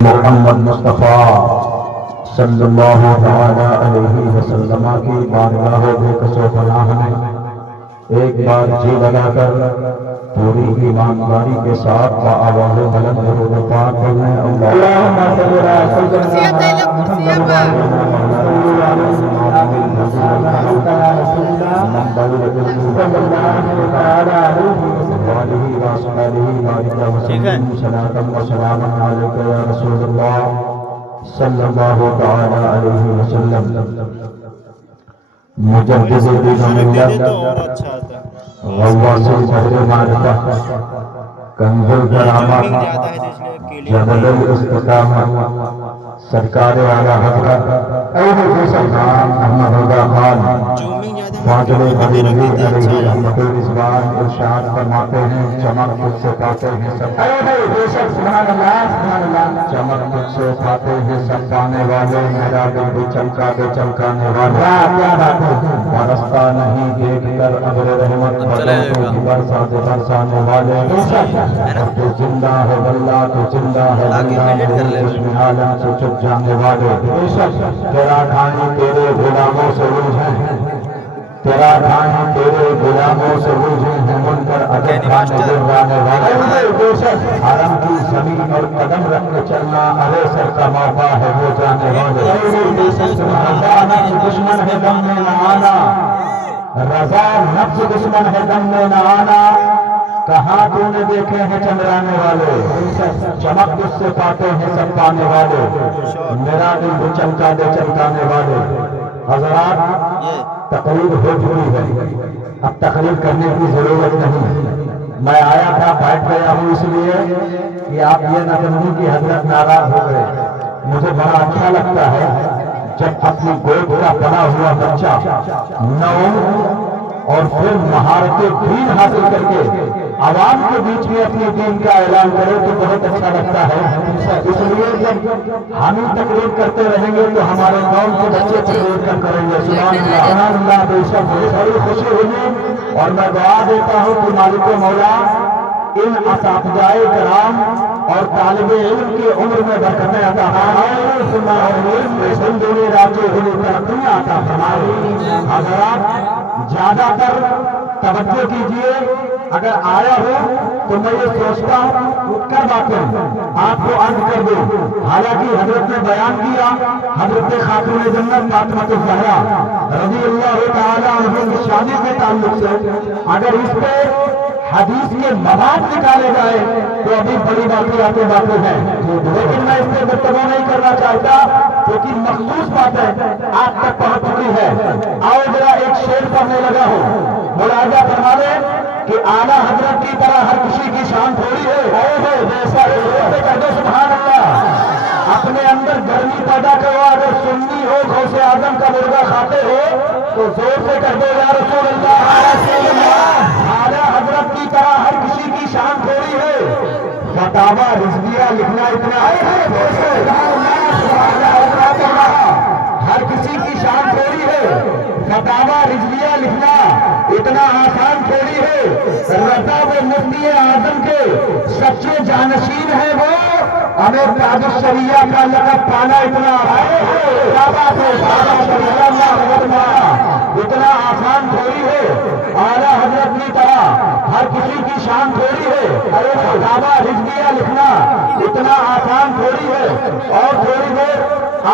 محمد مصطفیٰ صلی اللہ علیہ وسلم کی بارگاہ بے کسو پناہ میں ایک بار جی لگا کر پوری ایمانداری کے ساتھ بآواز بلند درود پاک پڑھیں اللہم صلی اللہ علیہ وسلم مجدد دین ملت غواص البحر معرفہ کنز الکرامہ جبل الاستقامہ سرکار اعلیٰ حضرت سلطان احمد رضا خان فاضل بریلوی علیہ رحمت الرضوان ارشاد فرماتے ہیں چمک تجھ سے پاتے ہیں سب چمک تجھ سے پاتے ہیں سب پانے والے میرا دل بھی چمکا دے چمکانے والے برستا نہیں دیکھ کر ابر رحمت برسا دے برسانے والے تو زندہ ہے واللہ تو زندہ ہے اس میں عالم سے چھپ جانے والے تیرا ڈھانی تیرے غلاموں سے الجھے تیرا ڈھانی تیرے غلاموں سے الجھے ہیں منکر عجب کھانے گرانے والے حرم کی زمین اور قدم رکھ کے چلنا ارے سر کا موقع ہے وہ جانے والے دشمن ہے دم میں نہ آنا رضا نفس دشمن ہے دم میں نہ آنا کہاں تو نے دیکھے ہیں چندرانے والے چمک تجھ سے پاتے ہیں سب پانے والے میرا دل بھی چمکا دے چمکانے والے حضرات تقریر ہو چکی ہے اب تقریر کرنے کی ضرورت نہیں میں آیا تھا بیٹھ گیا ہوں اس لیے کہ آپ یہ نہ سمجھیں کہ حضرت ناراض ہو گئے مجھے بڑا اچھا لگتا ہے جب اپنی گود کا بنا ہوا بچہ نو اور پھر مہارت دین حاصل کر کے عوام کے بیچ میں اپنے دین کا اعلان کرے تو بہت اچھا لگتا ہے اس لیے جب ہم تقریر کرتے رہیں گے تو ہمارے قوم کے بچے تقریر کریں گے سبحان اللہ بے شک بڑی خوشی ہوگی اور میں دعا دیتا ہوں کہ مالک مولا ان اساتذہ کرام اور طالب علم کی عمر میں برکتیں عطا فرمائے زندگی راجے ہونے ترقیاں عطا فرمائے حضرات زیادہ تر توجہ کیجئے اگر آیا ہو تو میں یہ سوچتا ہوں کر باتیں آپ کو عرض کر دوں حالانکہ حضرت نے بیان کیا حضرت خاتون جنت فاطمہ الزہرا رضی اللہ تعالی عنہ کی شادی کے تعلق سے اگر اس پہ حدیث کے مواد نکالے جائے تو ابھی بڑی باتیں ہیں لیکن میں اس پہ گفتگو نہیں کرنا چاہتا کیونکہ مخصوص باتیں آپ تک پہنچ چکی ہے آؤ ذرا ایک شعر پڑھنے لگا ہوں ملاحظہ فرما لیں کہ اعلیٰ حضرت کی طرح ہر کسی کی شان تھوڑی ہے سبحان اللہ اپنے اندر گرمی پیدا کرو اگر سنی ہو غوث اعظم کا مرغا کھاتے ہو تو زور سے کہہ دو یا رسول اللہ اعلیٰ حضرت کی طرح ہر کسی کی شان تھوڑی ہے فتاوی رضویہ لکھنا اتنا ہر کسی کی شان تھوڑی ہے فتاوی رضویہ لکھنا اتنا آسان تھوڑی ہے رضا و مفتی اعظم کے سچے جانشین ہیں وہ ہمیں تاج الشریعہ کا لقب پانا اتنا اتنا آسان تھوڑی ہے اعلیٰ حضرت کی طرح ہر کسی کی شان تھوڑی ہے فتاوی رضویہ لکھنا اتنا آسان تھوڑی ہے اور تھوڑی دیر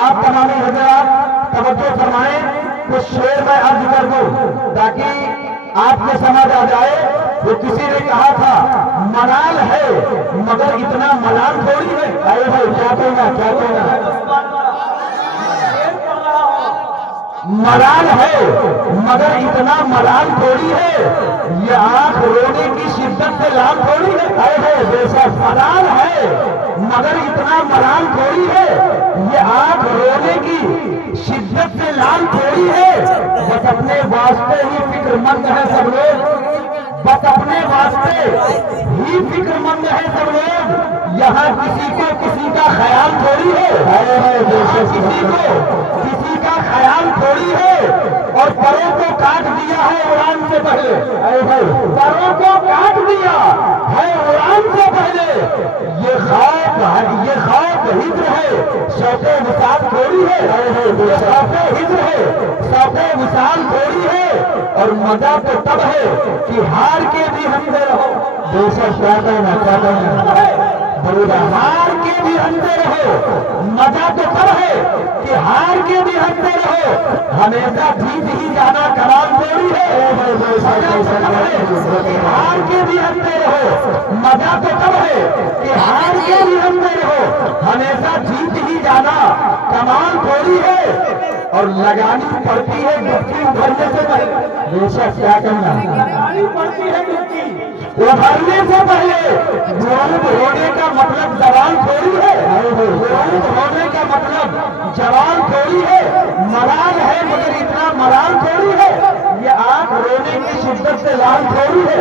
آپ تمام حضرات توجہ فرمائیں کچھ شعر میں عرض کر دوں تاکہ آپ کو سمجھ آ جائے وہ کسی نے کہا تھا ملال ہے مگر اتنا ملال تھوڑی ہے ارے بھائی کیا کہنا ملال ہے مگر اتنا ملال تھوڑی ہے یہ آنکھ رونے کی شدت سے لال تھوڑی ہے ارے بے شک ملال ہے مگر اتنا ملال تھوڑی ہے یہ آنکھ رونے کی شدت سے لال تھوڑی ہے بس اپنے واسطے ہی فکر مند ہے سب لوگ بس اپنے واسطے ہی فکر مند ہے سب لوگ یہاں کسی کو کسی کا خیال تھوڑی ہے کسی کا خیال تھوڑی ہے اور پروں کو کاٹ دیا ہے قرآن سے پہلے پروں کو کاٹ دیا ہے اڑان سے پہلے. یہ خواب ہجر ہے شوق وصال تھوڑی ہے. یہ شوق ہجر ہے شوق وصال تھوڑی ہے. اور مزہ تو تب ہے کہ ہار کے بھی ہنستے رہو. کیا کہنا ہار کے بھی ہنستے رہو. مزہ تو تب ہے کہ ہار کے بھی ہنستے رہو. ہمیشہ جیت ہی جانا کمال تھوڑی ہے. ہار کے بھی ہنستے رہو. مزہ تو تب ہے کہ ہار کے بھی ہنستے رہو. ہمیشہ جیت ہی جانا کمال تھوڑی ہے. اور لگانی پڑتی ہے ڈبکی ابھرنے سے پہلے. کیا کہنا لگانی پڑتی ہے ڈبکی ابھرنے سے پہلے. غروب ہونے کا مطلب زوال تھوڑی ہے. غروب ہونے کا مطلب زوال تھوڑی ہے. ملال ہے مگر اتنا ملال تھوڑی ہے. یہ آنکھ رونے کی شدت سے لال تھوڑی ہے.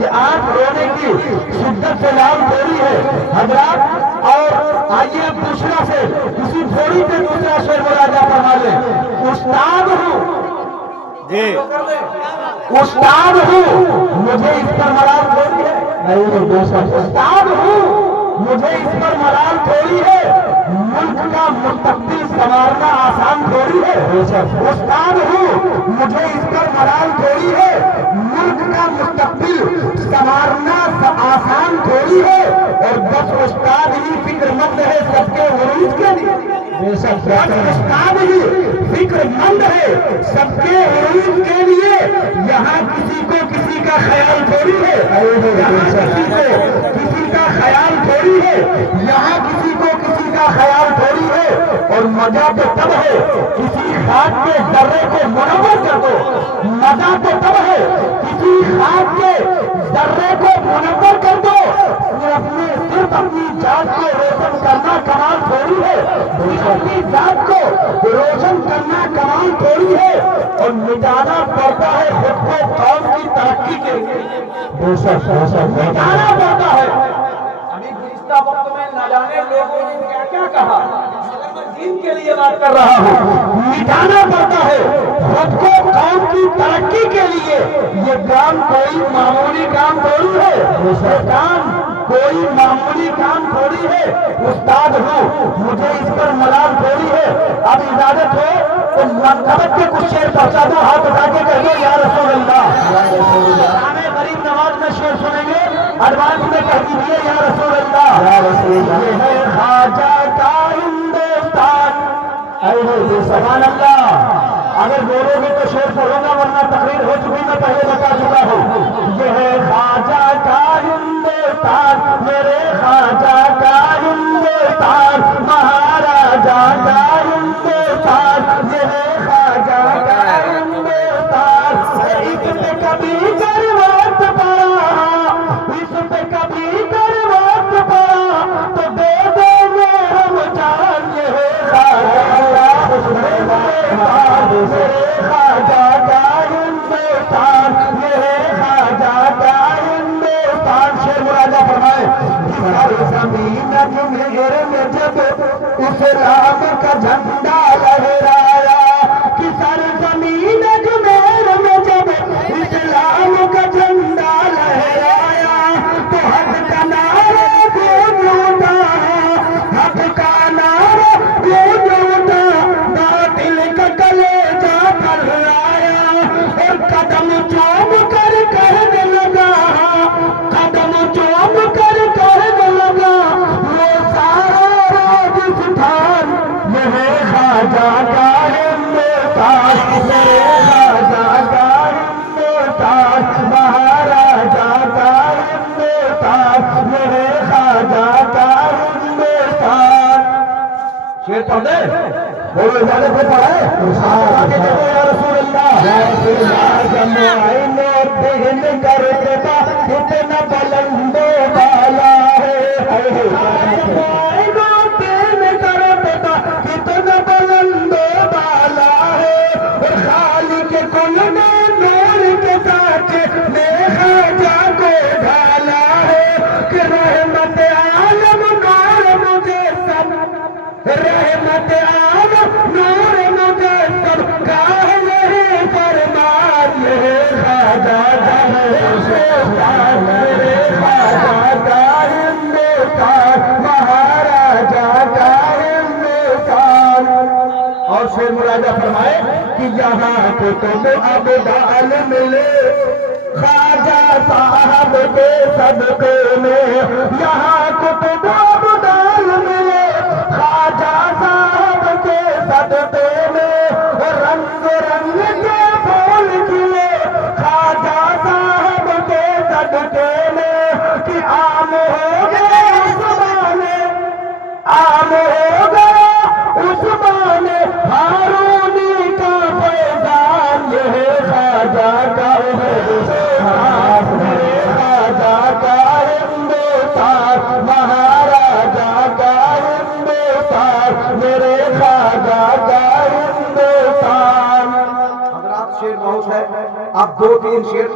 یہ آنکھ رونے کی شدت سے لال تھوڑی ہے حضرات. اور آئیے اب دوسرا سے کسی تھوڑی سے دوسرا شعر مراجعہ فرما لیں. استاد ہوں استاد ہوں مجھے اس پر ملال تھوڑی ہے. استاد ہوں مجھے اس پر ملال تھوڑی ہے. ملک کا مستقبل سنوارنا آسان تھوڑی ہے. استاد ہوں مجھے اس پر ملال تھوڑی ہے. ملک کا مستقبل سنوارنا آسان تھوڑی ہے. اور بس استاد ہی فکر مند ہے سب کے عروج کے لیے. استاد ہی فکر مند ہے سب کے عروج کے لیے. یہاں کسی کو کسی کا خیال تھوڑی ہے. یہاں کسی کو کسی کا خیال تھوڑی ہے. یہاں کسی کو کسی کا خیال تھوڑی ہے. اور مزہ تو تب ہے کسی خاک کے ذرے کو منور کر دو. مزہ تو تب ہے کسی خاک کے ذرے کو منور کر دو. صرف اپنی ذات کو روشن کرنا کمال تھوڑی ہے. اپنی ذات کو روشن کرنا کمال تھوڑی ہے. اور مٹانا پڑتا ہے خود کو قوم کی ترقی کے لیے. مٹانا پڑتا ہے. ابھی گزشتہ وقت میں نہ جانے لوگوں نے کیا کیا کہا مگر میں دین کے لیے بات کر رہا ہوں. مٹانا پڑتا ہے خود کو قوم کی ترقی کے لیے. یہ کام کوئی معمولی کام تھوڑی ہے. یہ کام کوئی معمولی کام تھوڑی ہے. استاد ہوں مجھے اس پر ملال تھوڑی ہے. اب اجازت ہو تو مرتبت کے کچھ شعر پہنچا دو. ہاتھ اٹھا کے کہہ دو یا رسول اللہ. ہمیں غریب نواز میں شعر سنیں گے. ایڈوانس میں کہہ دیجیے یا رسول اللہ. یہ ہے خواجہ کا ہندوستان. سبحان اللہ. اگر بولو گے تو شعر پڑھوں گا ورنہ تقریر ہو چکی میں پہلے بتا چکا ہوں. یہ ہے خواجہ کا ہندوستان میرے خواجہ کا ہندوستان مہاراجا کا ہندوستان. یہ ہے خواجہ کا ہندوستان. اس پہ کبھی کر وقت پڑا اس پہ کبھی کر وقت پڑا تو دے دیں گے ہم جان. یہ ہے خواجہ کا ہندوستان. یہ ہے خواجہ کا ہندوستان. شعر مراجعہ فرمائے. زمین جمہر میں جب اسلام کا جھنڈا لہرایا کہ سر زمین جمہر میں جب اسلام کا جھنڈا لہرایا تو حق کا نعرہ گونج اٹھا. حق کا نعرہ گونج اٹھا. باطل کا کلیجہ پر آیا اور قدم چوم کر کہنے لگا. قدم چوم کر کہنے لگا وہ سارا راجستھان. یہ ہے خواجہ کا ہندوستان. یہ ہے خواجہ کا ہندوستان مہاراجا کا ہندوستان. یہ ہے خواجہ کا ہندوستان. شعر پڑھ دیں بولو اجازت سے پڑھے. یا رسول اللہ. دہن کر دیتا کتنا بلند بالا ہے. دہن کر دیتا کتنا بلند بالا ہے. اور خالق کل نے نور کے ساتھ میرے خواجہ کو ڈالا ہے کہ رحمت عالم نور مجھے سب. رحمت عالم نور مجھے سب کا ہے فرمان. یہ خواجہ پھر مراجعہ فرمائے کہ یہاں کو تو اب ڈال ملے خواجہ صاحب کے صدقے میں، یہاں کو تو اب ڈال ملے خواجہ صاحب کے صدقے میں، رنگ رنگ کے پھول کھلے خواجہ صاحب کے صدقے میں، کہ عام ہو گئے عثمانے، عام ہو گیا عثمان ہارونی کا فیضان، یہ ہے خواجہ کا ہندوستان، میرے خواجہ کا ہندوستان، مہاراجا کا ہندوستان، میرے خواجہ کا ہندوستان۔ حضرات شعر بہت ہے، آپ دو تین شعر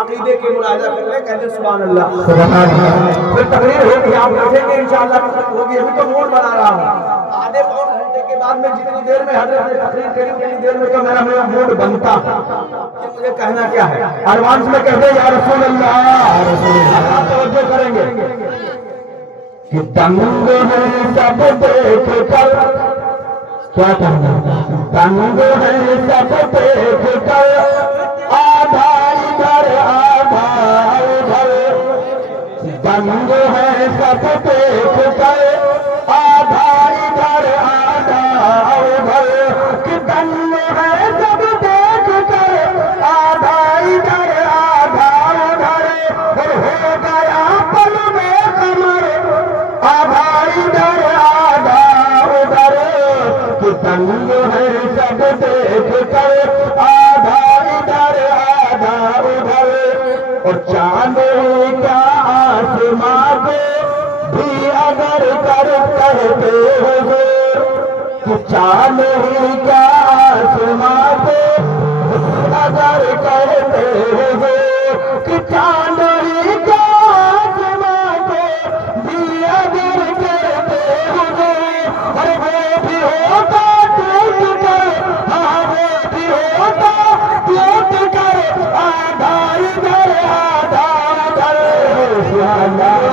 عقیدے کے ملاحظہ کر لیں، کہتے سبحان اللہ سبحان اللہ۔ پھر تقریر ہوگی، آپ بیٹھیں گے انشاءاللہ ہوگی، ابھی تو موڈ بنا رہا ہوں، آدھے پون گھنٹے کے بعد میں جتنی دیر میں حضرت نے تقریر کری اتنی دیر میں تو میرا موڈ بنتا کہ مجھے کہنا کیا ہے۔ ایڈوانس میں کہتے یا رسول اللہ، آپ توجہ کریں گے کہ تنگ ہے سب دیکھ کر، کیا کہنا، تنگ ہے سب دیکھ کر، آدھا ادھر آدھا ادھر، تنگ ہے سب دیکھ کر، آدھا ادھر آدھا ادھر، کہ تنگ ہے سب دیکھ کر، آدھا ادھر آدھا ادھر، اور ہو گیا پل میں قمر، آدھا ادھر آدھا ادھر، کہ تنگ ہے سب دیکھ کر، آدھا ادھر آدھا ادھر، اور چاند کیا آسماں کو بھی اگر کر کہتے حضور، کہ چاند کیا آسماں کو اگر کہتے حضور، کہ چاند کیا آسماں کو بھی اگر کہتے حضور، اور وہ بھی ہوتا ٹوٹ کر، ہاں وہ بھی ہوتا ٹوٹ کر، آدھا ادھر آدھا ادھر، سیاہ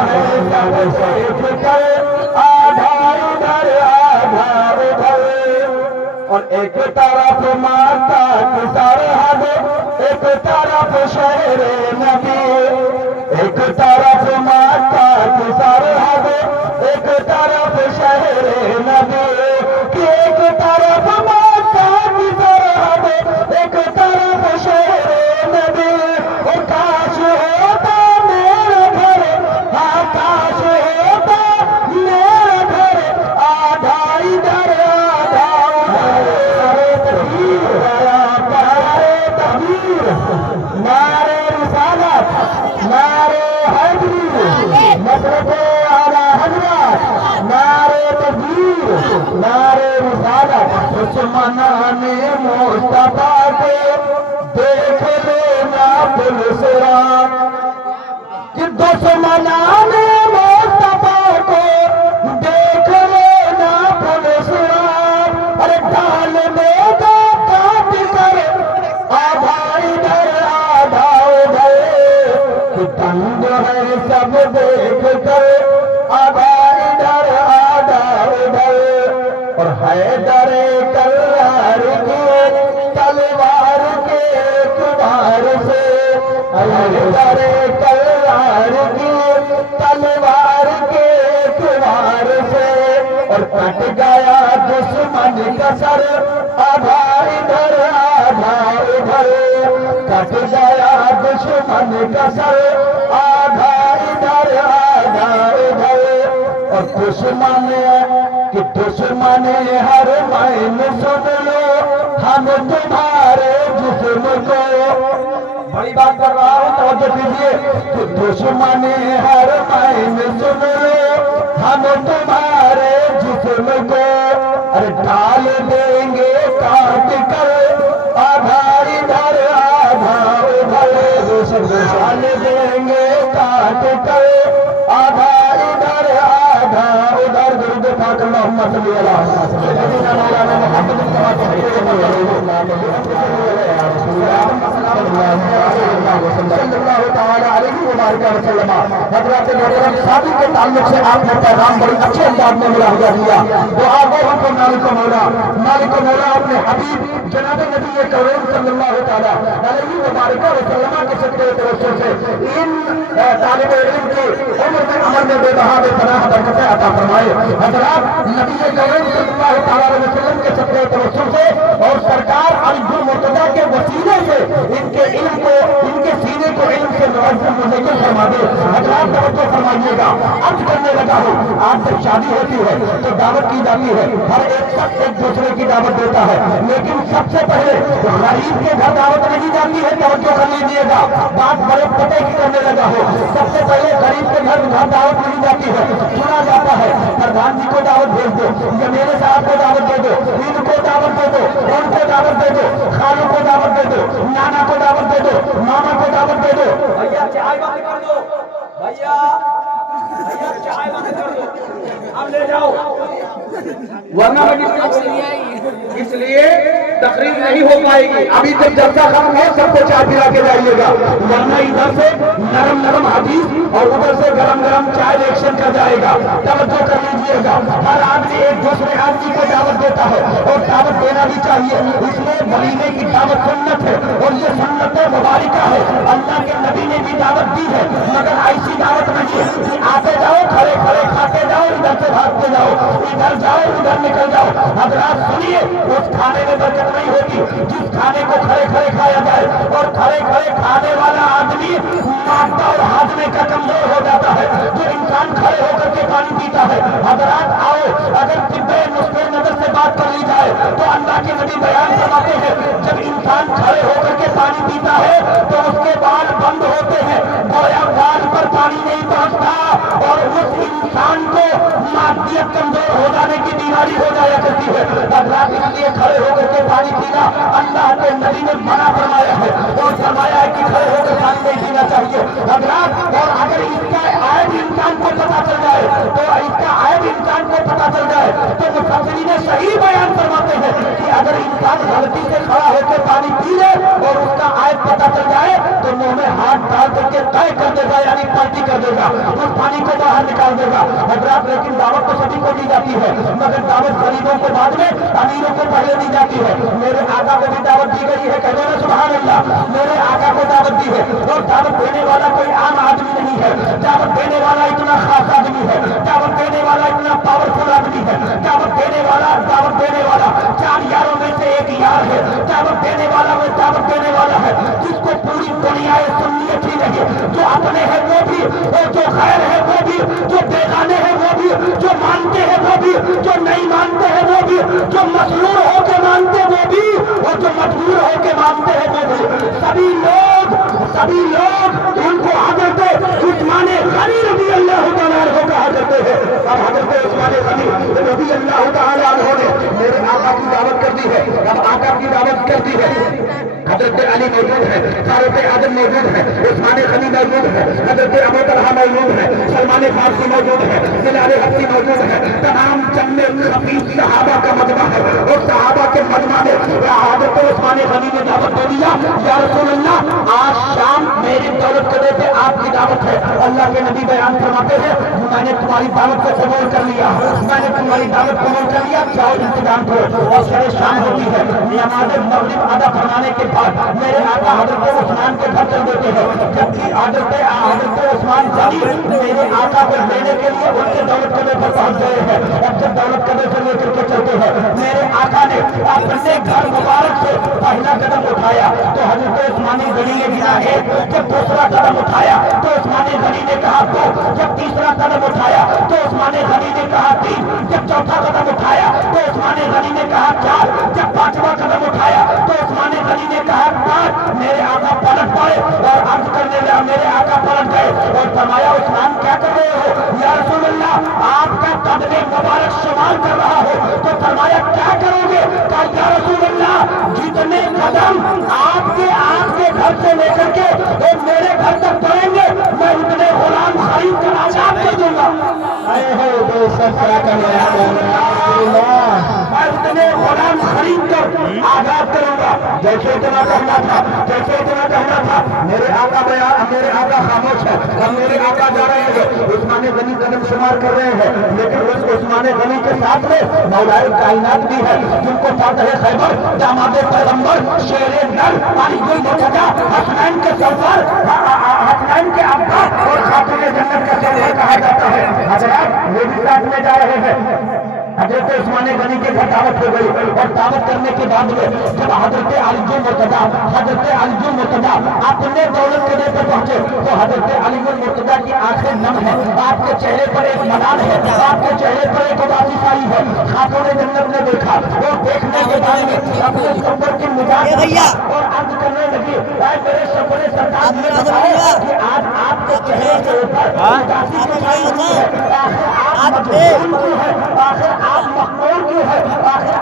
ہے سب دیکھ کر، آدھا ادھر آدھا ادھر، اور ایک طرف مکہ کی سرحد، ایک طرف شہر نبی، ایک طرف مکہ کی سرحد، ایک طرف شہر نبی، کہ ایک طرف مکہ کی سرحد، ایک طرف شہر نبی، اور کاش ہوتا میرا گھر، ہاں کاش ہوتا میرا گھر، آدھا ادھر آدھا ادھر، نعرے تکبیر، نعرے رسالت، نعرے حیدری، مطلب اعلی حضرت، نعرے تکبیر، نعرے رسالت، دشمنان مصطفیٰ کے دیکھ لینا پلسرات، کہ دشمنان مصطفیٰ کو دیکھ لینا پلسرات، ارے ڈال میں دو کاٹ کر، آدھا ادھر آدھا ادھر، کہ تنگ ہے سب دیکھ کر، آدھا ادھر آدھا ادھر، اور حیدر کرار کی تلوار کے اعتبار سے، حیدر کرار کی تلوار کے اعتبار سے، اور کٹ گیا دشمن کا سر، آدھا ادھر آدھا ادھر، کٹ گیا دشمن کا سر، آدھا ادھر آدھا ادھر، اور دشمن کہ دشمن ہر مین سن لو، ہم تمہارے جسم کو، بڑی بات کر رہا ہوں توجہ کیجیے، کہ دشمن ہر مین سن لو، ہم تمہارے جسم کو، ارے ڈال دیں گے کاٹ کر، آدھا ادھر آدھا ادھر، ڈال دیں گے کاٹ کر، آدھا ادھر آدھا ادھر، درود پاک اللہم صل علی سیدنا مولانا محمد کما صلی اللہ تعالی علیہ وسلم. حضرات محترم شادی کے تعلق سے آپ نے پیغام بڑی اچھے انداز میں ملاحظہ کیا. دعا گو ہم کو مالک مولا اپنے حبیب جناب نبی کریم صلی اللہ تعالی علیہ وسلم کے صدقے توسل سے ان طالب علم کی عمر میں عمر میں بے بہا بے پناہ برکتیں عطا فرمائے. حضرات نبی کریم صلی اللہ تعالی علیہ وسلم کے صدقے توسل سے اور سرکار علی مرتضیٰ کے وسیلے سے ان کے علم کو ان کے سینے کو علم سے منزل فرما دے. حضرات توجہ فرمائیے گا. عرض کرنے لگا ہوں آج جب شادی ہوتی ہے تو دعوت کی جاتی ہے. ہر ایک شخص ایک دوسرے کی دعوت دیتا ہے, لیکن سب سے پہلے غریب کے گھر دعوت نہیں جاتی ہے. توجہ کر لیجیے گا, بات بڑے پتے کی کرنے لگا ہو. سب سے پہلے غریب کے گھر دعوت نہیں جاتی ہے, سنا جاتا ہے پردھان جی کو دعوت بھیج دو, یا میرے صاحب کو دعوت دے دو, ان کو دعوت دے دو, ان کو دعوت دے دو, خالوں کو دعوت دے دو, نانا کو دعوت دے دو, ماما کو دعوت دے دو. بھیا چائے بند کر دو, بھیا چائے بند کر دو, اب لے جاؤ, ورنہ اس لیے تقریر نہیں ہو پائے گی. ابھی جب جلسہ ختم ہو سب کو چائے پلا کے جائیے گا, ورنہ ادھر سے نرم نرم حدیث اور ادھر سے گرم گرم چائے ایکشن کا جائے گا. توجہ کر لیجیے گا. ہر آدمی ایک دوسرے آدمی کو دعوت دیتا ہے اور دعوت دینا بھی چاہیے. اس لیے ولیمے کی دعوت سنت ہے اور یہ سنت مبارکہ ہے. اللہ کے نبی نے بھی دعوت دی ہے, مگر ایسی دعوت نہیں ہے کہ آتے جاؤ کھڑے کھڑے کھاتے جاؤ, ادھر سے بھاگتے جاؤ, ادھر جاؤ ادھر نکل جاؤ. حضرات سنیے, اس کھانے میں برکت نہیں ہوتی جس کھانے کو کھڑے کھڑے کھایا جائے, اور کھڑے کھڑے کھانے والا آدمی مادہ اور ہاضمے کا کمزور ہو جاتا ہے. جو انسان کھڑے ہو کر کے پانی پیتا ہے, حضرات آؤ اگر طب نقطۂ نظر سے بات کر لی جائے تو اللہ کے نبی بیان فرماتے ہیں جب انسان کھڑے ہو کر کے پانی پیتا ہے تو اس کے بال بند ہوتے ہیں, گویا بال پر پانی نہیں پہنچتا اور اس انسان کو مادیت کمزور ہو جانے کی بیماری ہو جایا کرتی ہے. حضرات اس لیے کھڑے ہو کر کے پانی پینا اللہ کے نبی نے منع فرمایا ہے اور فرمایا ہے کہ کھڑے ہو کر پانی نہیں پینا چاہیے. حضرات اور اگر اس کا عیب انسان کو پتا چل جائے تو اس کا عیب انسان کو پتا چل جائے تو مفسرین صحیح بیان فرماتے ہیں کہ اگر انسان غلطی سے کھڑا ہو کے پانی پی لے اور اس کا عیب پتا چل جائے تو منہ میں ہاتھ ڈال کر کے طے کر دے گا, یعنی پلٹی کر دے گا, اس پانی کو باہر نکال دے گا. حضرات لیکن دعوت تو سبھی کو دی جاتی ہے, مگر دعوت غریبوں کو بعد میں, امیروں کو پہلے دی جاتی ہے. میرے آقا کو بھی دعوت دی گئی ہے, کہہ دو سبحان اللہ. میرے آقا کو دعوت دی ہے اور دعوت دینے والا کوئی عام آدمی نہیں ہے. دعوت دینے والا اتنا خاص آدمی ہے, دعوت دینے والا اتنا پاورفل آدمی ہے, دعوت دینے والا 4 یاروں میں سے ایک یار ہے. دعوت دینے والا وہ دعوت دینے والا ہے جس کو پوری دنیا سنیت ہی نہیں, جو اپنے ہیں وہ بھی اور جو غیر ہے وہ بھی, جو بیگانے ہیں وہ بھی, جو مانتے ہیں وہ بھی, جو نہیں مانتے ہیں وہ بھی, جو مسرور ہو کے مانتے وہ بھی اور جو مجبور ہو کے مانتے ہیں وہ بھی. سبھی لوگ ان کو حضرت عثمان غنی رضی اللہ تعالیٰ عنہ کہا کرتے ہیں. اب حضرت عثمان غنی رضی اللہ تعالیٰ عنہ نے میرے آقا کی دعوت کر دی ہے. اب آقا کی دعوت کر دی ہے, حضرت علی موجود ہے, فاروق اعظم موجود ہے, عثمان غنی موجود ہے, حضرت ابو طلحہ موجود ہے, سلمان فارسی موجود ہے, بلال حبشی موجود ہے. تمام جمع خفیف صحابہ کا مجمع ہے اور صحابہ کے مجمع میں حضرت عثمان غنی نے دعوت دے دیا, یا رسول اللہ آج شام میری دولت قدرے پہ آپ کی دعوت ہے. اللہ کے نبی بیان فرماتے ہیں میں نے تمہاری دعوت کو قبول کر لیا, میں نے تمہاری دعوت قبول کر لیا, جاؤ انتظام کرو. اور شب شام ہوتی ہے, نماز مغرب ادا فرمانے کے بعد میرے آقا حضرت عثمان کے گھر چل دیتے ہیں. جبکہ حضرت عثمان غنی میرے آقا کو لینے کے لیے ان کے دولت قدرے پر پہنچ گئے ہیں. اب جب دولت قدرے سے لے کر کے چلتے ہیں, میرے آقا نے اپنے گھر مبارک سے پہلا قدم اٹھایا تو حضرت عثمان غنی نے گنا 1, جب دوسرا قدم اٹھایا تو عثمان غنی نے کہا 2, جب تیسرا قدم اٹھایا تو عثمان غنی نے کہا 3, جب چوتھا قدم اٹھایا تو عثمان غنی نے کہا 4, جب 5واں قدم اٹھایا تو عثمان غنی نے کہا 5. میرے آقا پلٹ پڑے اور عرض کرنے لگا, میرے آقا پلٹ گئے اور فرمایا عثمان کیا کر رہے ہو؟ یا رسول اللہ آپ کا قدم مبارک شمار کر رہا ہو. تو فرمایا کیا کرو گے؟ کہا یا رسول اللہ جتنے قدم آپ کے گھر घर से लेकर के वो मेरे घर तक पड़ेंगे, मैं उतने गुलाम खरीद कर आजाद कर दूंगा। मैं उतने गुलाम खरीद कर आजाद करूंगा। जैसे इतना कहना था, जैसे इतना कहना था, मेरे आका खामोश है, अब मेरे आका जा रहे हैं, उस्मान गनी कदम शुमार कर रहे हैं, लेकिन उस उस्मान गनी के साथ में मौलाए कायनात भी है, जिनको फातह खैबर, दामादे पैगंबर, शेरे नर, मालिकुल मुर्तजा, हसनैन के सरदार, हसनैन के अब्बा और खातूने जन्नत का सरदार कहा जाता है। हजरत वो भी साथ में जा रहे हैं। हजरत उस्मान गनी के घर दावत हो गई और दावत करने के बाद में जब हजरत अलीजुल मुर्तजा अपने दौलत के पर पहुंचे तो हजरत अलीजुल मुर्तजा की आंखें नम है, आपके चेहरे पर एक मलाल है, आपके चेहरे पर एक उदासी छाई है। खातूने जन्नत ने देखा और देखने के बाद में अपने सफर की मिजाज और अर्ज करने लगी, मेरे सफर सरकार ने बताया कि आज आपके चेहरे के ऊपर उदासी छाई है, आप मजबूर है, आखिर आप मखमूर क्यों है, आखिर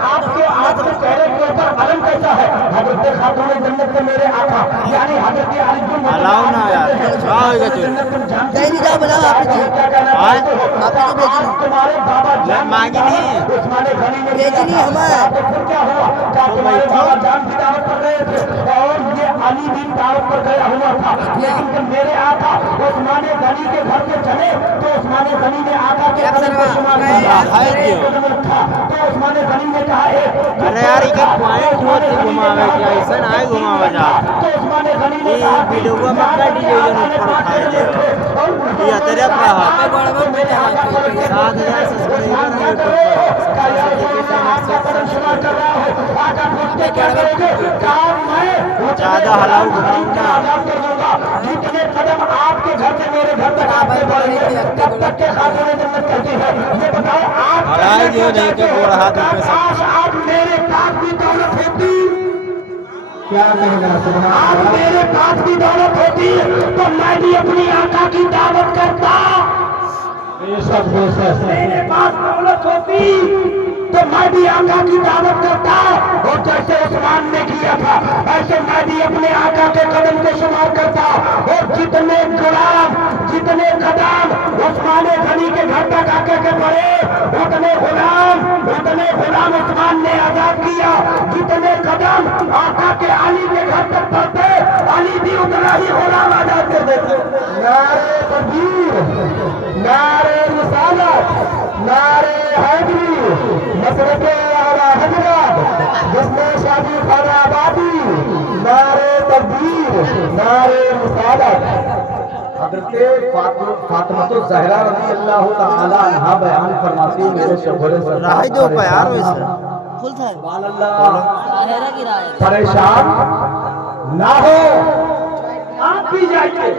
आपके चेहरे के ऊपर अलम कैसा है। हजरत खातून जन्नत के मेरे आका यानी हजरत अलीजुल मुर्तजा तुम्हारे बाबा जान मांगी नहीं, उस्मान गनी ने भेजी हमें, तो फिर क्या हुआ, क्या तुम्हारे बाबा जान की दावत कर रहे थे और ये अली भी दावत पर गया हुआ था, लेकिन जब मेरे आका उस्मान गनी के घर में चले तो उस्मान गनी ने आका के कदम पर शुमार किया, कदम रखा तो उस्मान गनी ने कहा अरे यार ये पॉइंट मत घुमावे क्या ऐसा ना घुमावा जा तो उस्मान गनी ने कहा वीडियो में मत डिवीजन ऊपर उठाए दे ये तेरे अपना हाथ 7000 सब्सक्राइबर है ज्यादा हलाऊ घुमाऊंगा। जितने कदम आपके घर से मेरे घर तक आपके बढ़ेंगे तब तक के खातून जन्नत कहती है। ये बताओ आप आप मेरे पास भी दौलत होती, क्या कहना आप मेरे पास भी दौलत होती तो मैं भी अपनी आका की दावत करता। मेरे पास दौलत होती तो मैं भी आका की दावत करता और जैसे उस्मान ने किया था ऐसे मैं भी अपने आका के कदम को शुमार करता और जितने गुलाम जितने कदम उस्मान गनी के घर तक आके के पड़े उतने गुलाम उस्मान ने आजाद किया। जितने कदम आका के अली के घर तक पड़ते अली भी उतना ही गुलाम आजाद कर देते। नारे तकबीर, नारे रिसालत, नारे हैदरी, मसरते आला हजरत, जिसने शादी खाना आबादी, नारे तकबीर, नारे रिसालत। हजरत फातिमा ज़हरा रज़ी अल्लाह तआला अन्हा बयान फरमाती है मेरे शोहरे से राह दो प्यार वैसे फुल था सुभान अल्लाह, ज़हरा की राह है। परेशान ना हो, आप भी जाइए,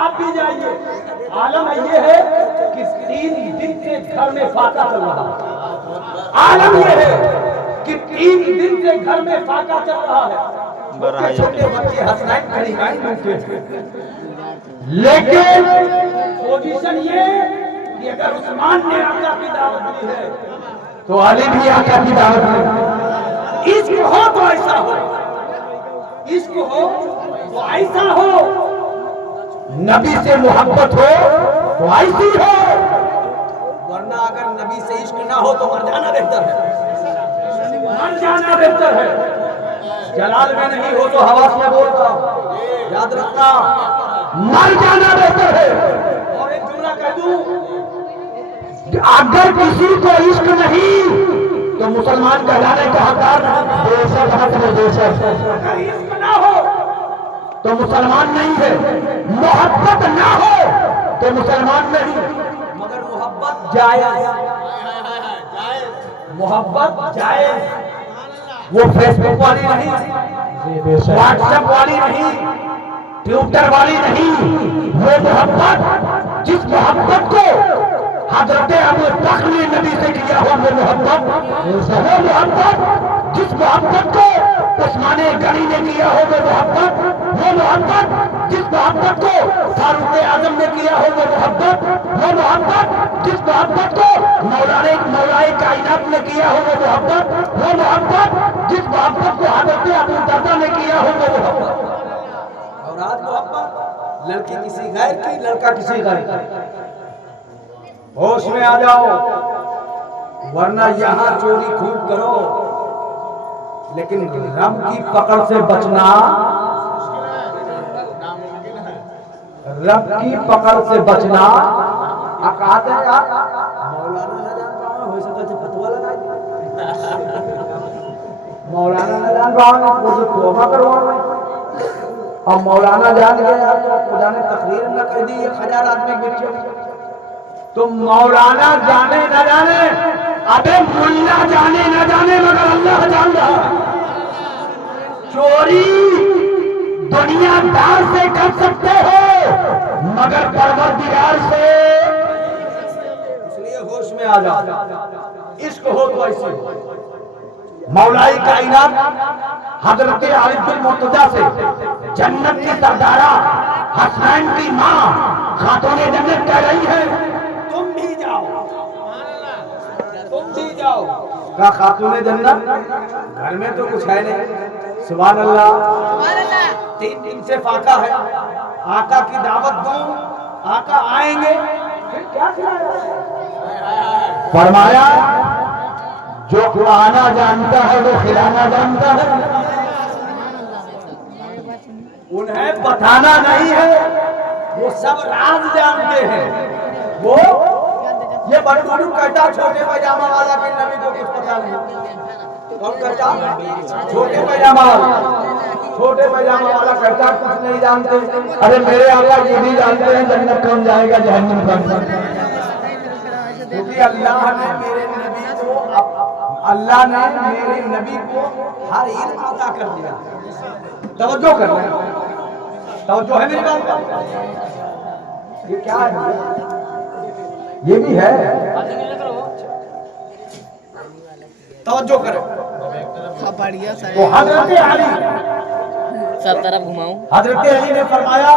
आप भी जाइए। आलम ये है कि 3 दिन से घर में फाका चल रहा है। आलम ये है कि 3 दिन से घर में फाका चल रहा है। छोटे बच्चे हसनैन करीमाइन उठे, लेकिन पोजीशन ये कि अगर उस्मान ने आका की दावत दी है तो अली भी आका की दावत दी। इश्क हो तो ऐसा हो, इश्क हो तो ऐसा हो, नबी से मोहब्बत हो तो ऐसी हो, वरना अगर नबी से इश्क ना हो तो मर जाना बेहतर है, मर जाना बेहतर है। जलाल में नहीं हो तो हवास में बोलता, याद रखना, मर जाना बेहतर है। और एक जुमला कह दूं, अगर किसी को इश्क नहीं तो मुसलमान कहलाने का हकदार बेशक हक है, बेशक। अगर इश्क ना हो तो मुसलमान नहीं है, मोहब्बत ना हो तो मुसलमान नहीं, मगर मोहब्बत जायज, मोहब्बत जायज। वो फेसबुक वाली नहीं, व्हाट्सएप वाली नहीं, ट्विटर वाली नहीं, वो मोहब्बत जिस मोहब्बत को हजरत अबू बकर ने नबी से किया हुआ वो मोहब्बत जिस जिस मोहब्बत को उस्मान गनी ने किया हो वो मोहब्बत जिस मोहब्बत को फारूक आजम ने किया हो वो मोहब्बत जिस मोहब्बत को मौलाए कायनात ने किया हो वो मोहब्बत जिस मोहब्बत को हजरत अबू दर्दा ने किया हो वो मोहब्बत। और आज मोहब्बत लड़की किसी गैर की, लड़का किसी गैर का। होश में आ जाओ, वरना यहाँ चोरी खूब करो, लेकिन रब की पकड़ से बचना, रब की पकड़ से बचना। कहते हैं यार मौलाना न जान पाओ, हो सकता है फतवा लगा मौलाना न जान पाओ तो तौबा करवाओ, और मौलाना जान गया तो खुदा ने तकरीर न कर दी 1000 आदमी बिछो। तो मौलाना जाने न जाने, अबे मुल्ला जाने न जाने, मगर अल्लाह जान रहा। चोरी दुनियादार से कर सकते हो, मगर परवरदिगार से। इसलिए होश में आ जाओ, इश्क हो तो ऐसे मौलाई कायनात हजरत अली बिन मुर्तजा से जन्नत की सरदारा हसनैन की माँ खातून जन्नत कह रही है तुम भी जाओ, तुम भी जाओ। का खातून जन्नत घर में तो कुछ है नहीं, सुभान अल्लाह। 3 दिन से फाका है, आका की दावत दूं, आका आएंगे फिर क्या खिलाएगा। फरमाया जो खुआना जानता है वो खिलाना जानता है, उन्हें बताना नहीं है, वो सब राज जानते हैं। वो ये बड़ू कहता छोटे पैजामा वाला के नबी को कुछ पता नहीं। कौन कहता? छोटे पैजामा वाला, छोटे पैजामा वाला कहता कुछ नहीं जानते। अरे मेरे आका ये भी जानते हैं जन्नत कौन जाएगा जहन्नम कौन। क्योंकि अल्लाह ने मेरे नबी को हर इल्म अता कर दिया। तवज्जो कर रहे हैं, तवज्जो है मेरी बात पर? ये क्या है? ये भी है, तवज्जो करें। तो हजरत अली, सब तरफ घुमाऊं। हजरत अली ने फरमाया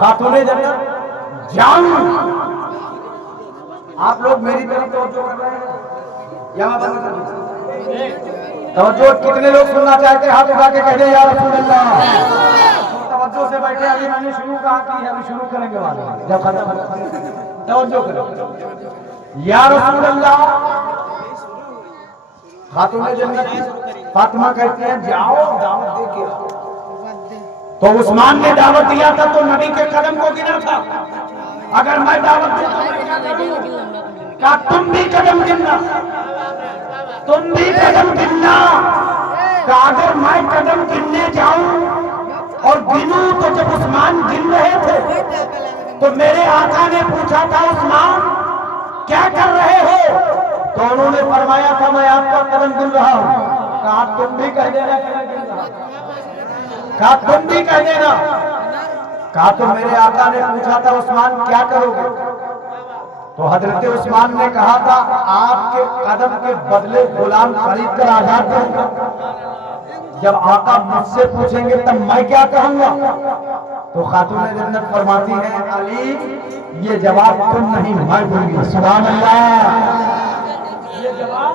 खातून जन्नत जान। आप लोग मेरी तरफ तवज्जो कर रहे हैं या मैं बंद कर दूं? तवज्जो कितने लोग सुनना चाहते हैं? हाथ उठा के कह दे या रसूल अल्लाह। तवज्जो से बैठे, अभी मैंने शुरू कहा कि अभी शुरू करेंगे वाले जब तवज्जो करो या रसूल अल्लाह। खातून जन्नत फातिमा कहती है जाओ दावत दे के आओ। तो उस्मान ने दावत दिया था तो नबी के कदम को गिना था। अगर मैं दावत क्या तुम भी कदम गिनना, तुम भी कदम गिनना। तो अगर मैं कदम गिनने जाऊं और गिनूं तो जब उस्मान गिन रहे थे तो मेरे आका ने पूछा था उस्मान क्या कर रहे हो? तो उन्होंने फरमाया था मैं आपका कदम गिन रहा हूं। कहा तुम भी कह देना कदम गिन रहा हूं। कहा तुम भी कह देना। कहा तो मेरे आका ने पूछा था उस्मान क्या करोगे? तो हजरत उस्मान ने कहा था आपके कदम के बदले गुलाम खरीद कर आजाद करूंगा। जब आका मुझसे पूछेंगे तब मैं क्या कहूंगा? तो खातून जन्नत फरमाती है अली ये जवाब तुम नहीं मैं दूंगी। सुभान अल्लाह। ये जवाब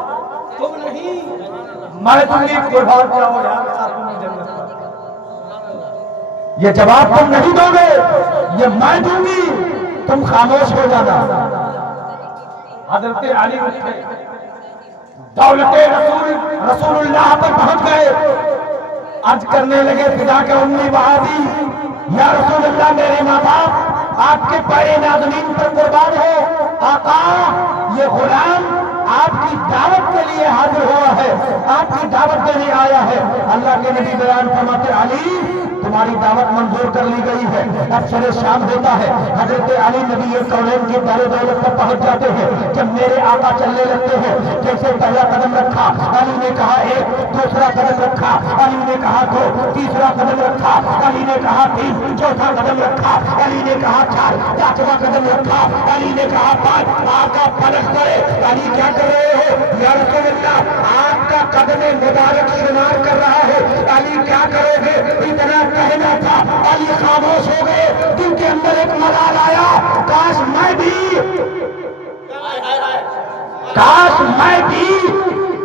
तुम नहीं मैं दूंगी। कोई और क्या हो यार खातून जन्नत, ये जवाब तुम नहीं दोगे, ये मैं दूंगी, तुम खामोश हो जाना। हजरत अली उठे, दौलत रसूलुल्लाह पर पहुंच गए, अर्ज करने लगे फिदा के उम्मी वहाबी या रसूलुल्लाह मेरे माँ बाप आपके पैरे नाज़नीन पर कुर्बान हो। आका ये गुलाम आपकी दावत के लिए हाजिर हुआ है, आपकी दावत देने आया है। अल्लाह के नबी बयान फरमाते अली तुम्हारी दावत मंजूर कर ली गई है, अब चले शाम होता है। हजरत अली नबी कौनैन की दार दौलत पर पहुंच जाते हैं। जब मेरे आका चलने लगते हैं, जैसे पहला कदम रखा, अली ने कहा एक, दूसरा कदम रखा, अली ने कहा दो, तीसरा कदम रखा, अली ने कहा तीन, चौथा कदम रखा, अली ने कहा चार, पांचवा कदम रखा, अली ने कहा पांच। आका पलट गए, अली क्या कर रहे हो या रसूल अल्लाह? आपका कदम मुबारक शुमार कर रहा है, अली क्या करोगे? इतना कहना था, अली खामोश हो गए। दिल के अंदर एक मलाल आया, काश मैं भी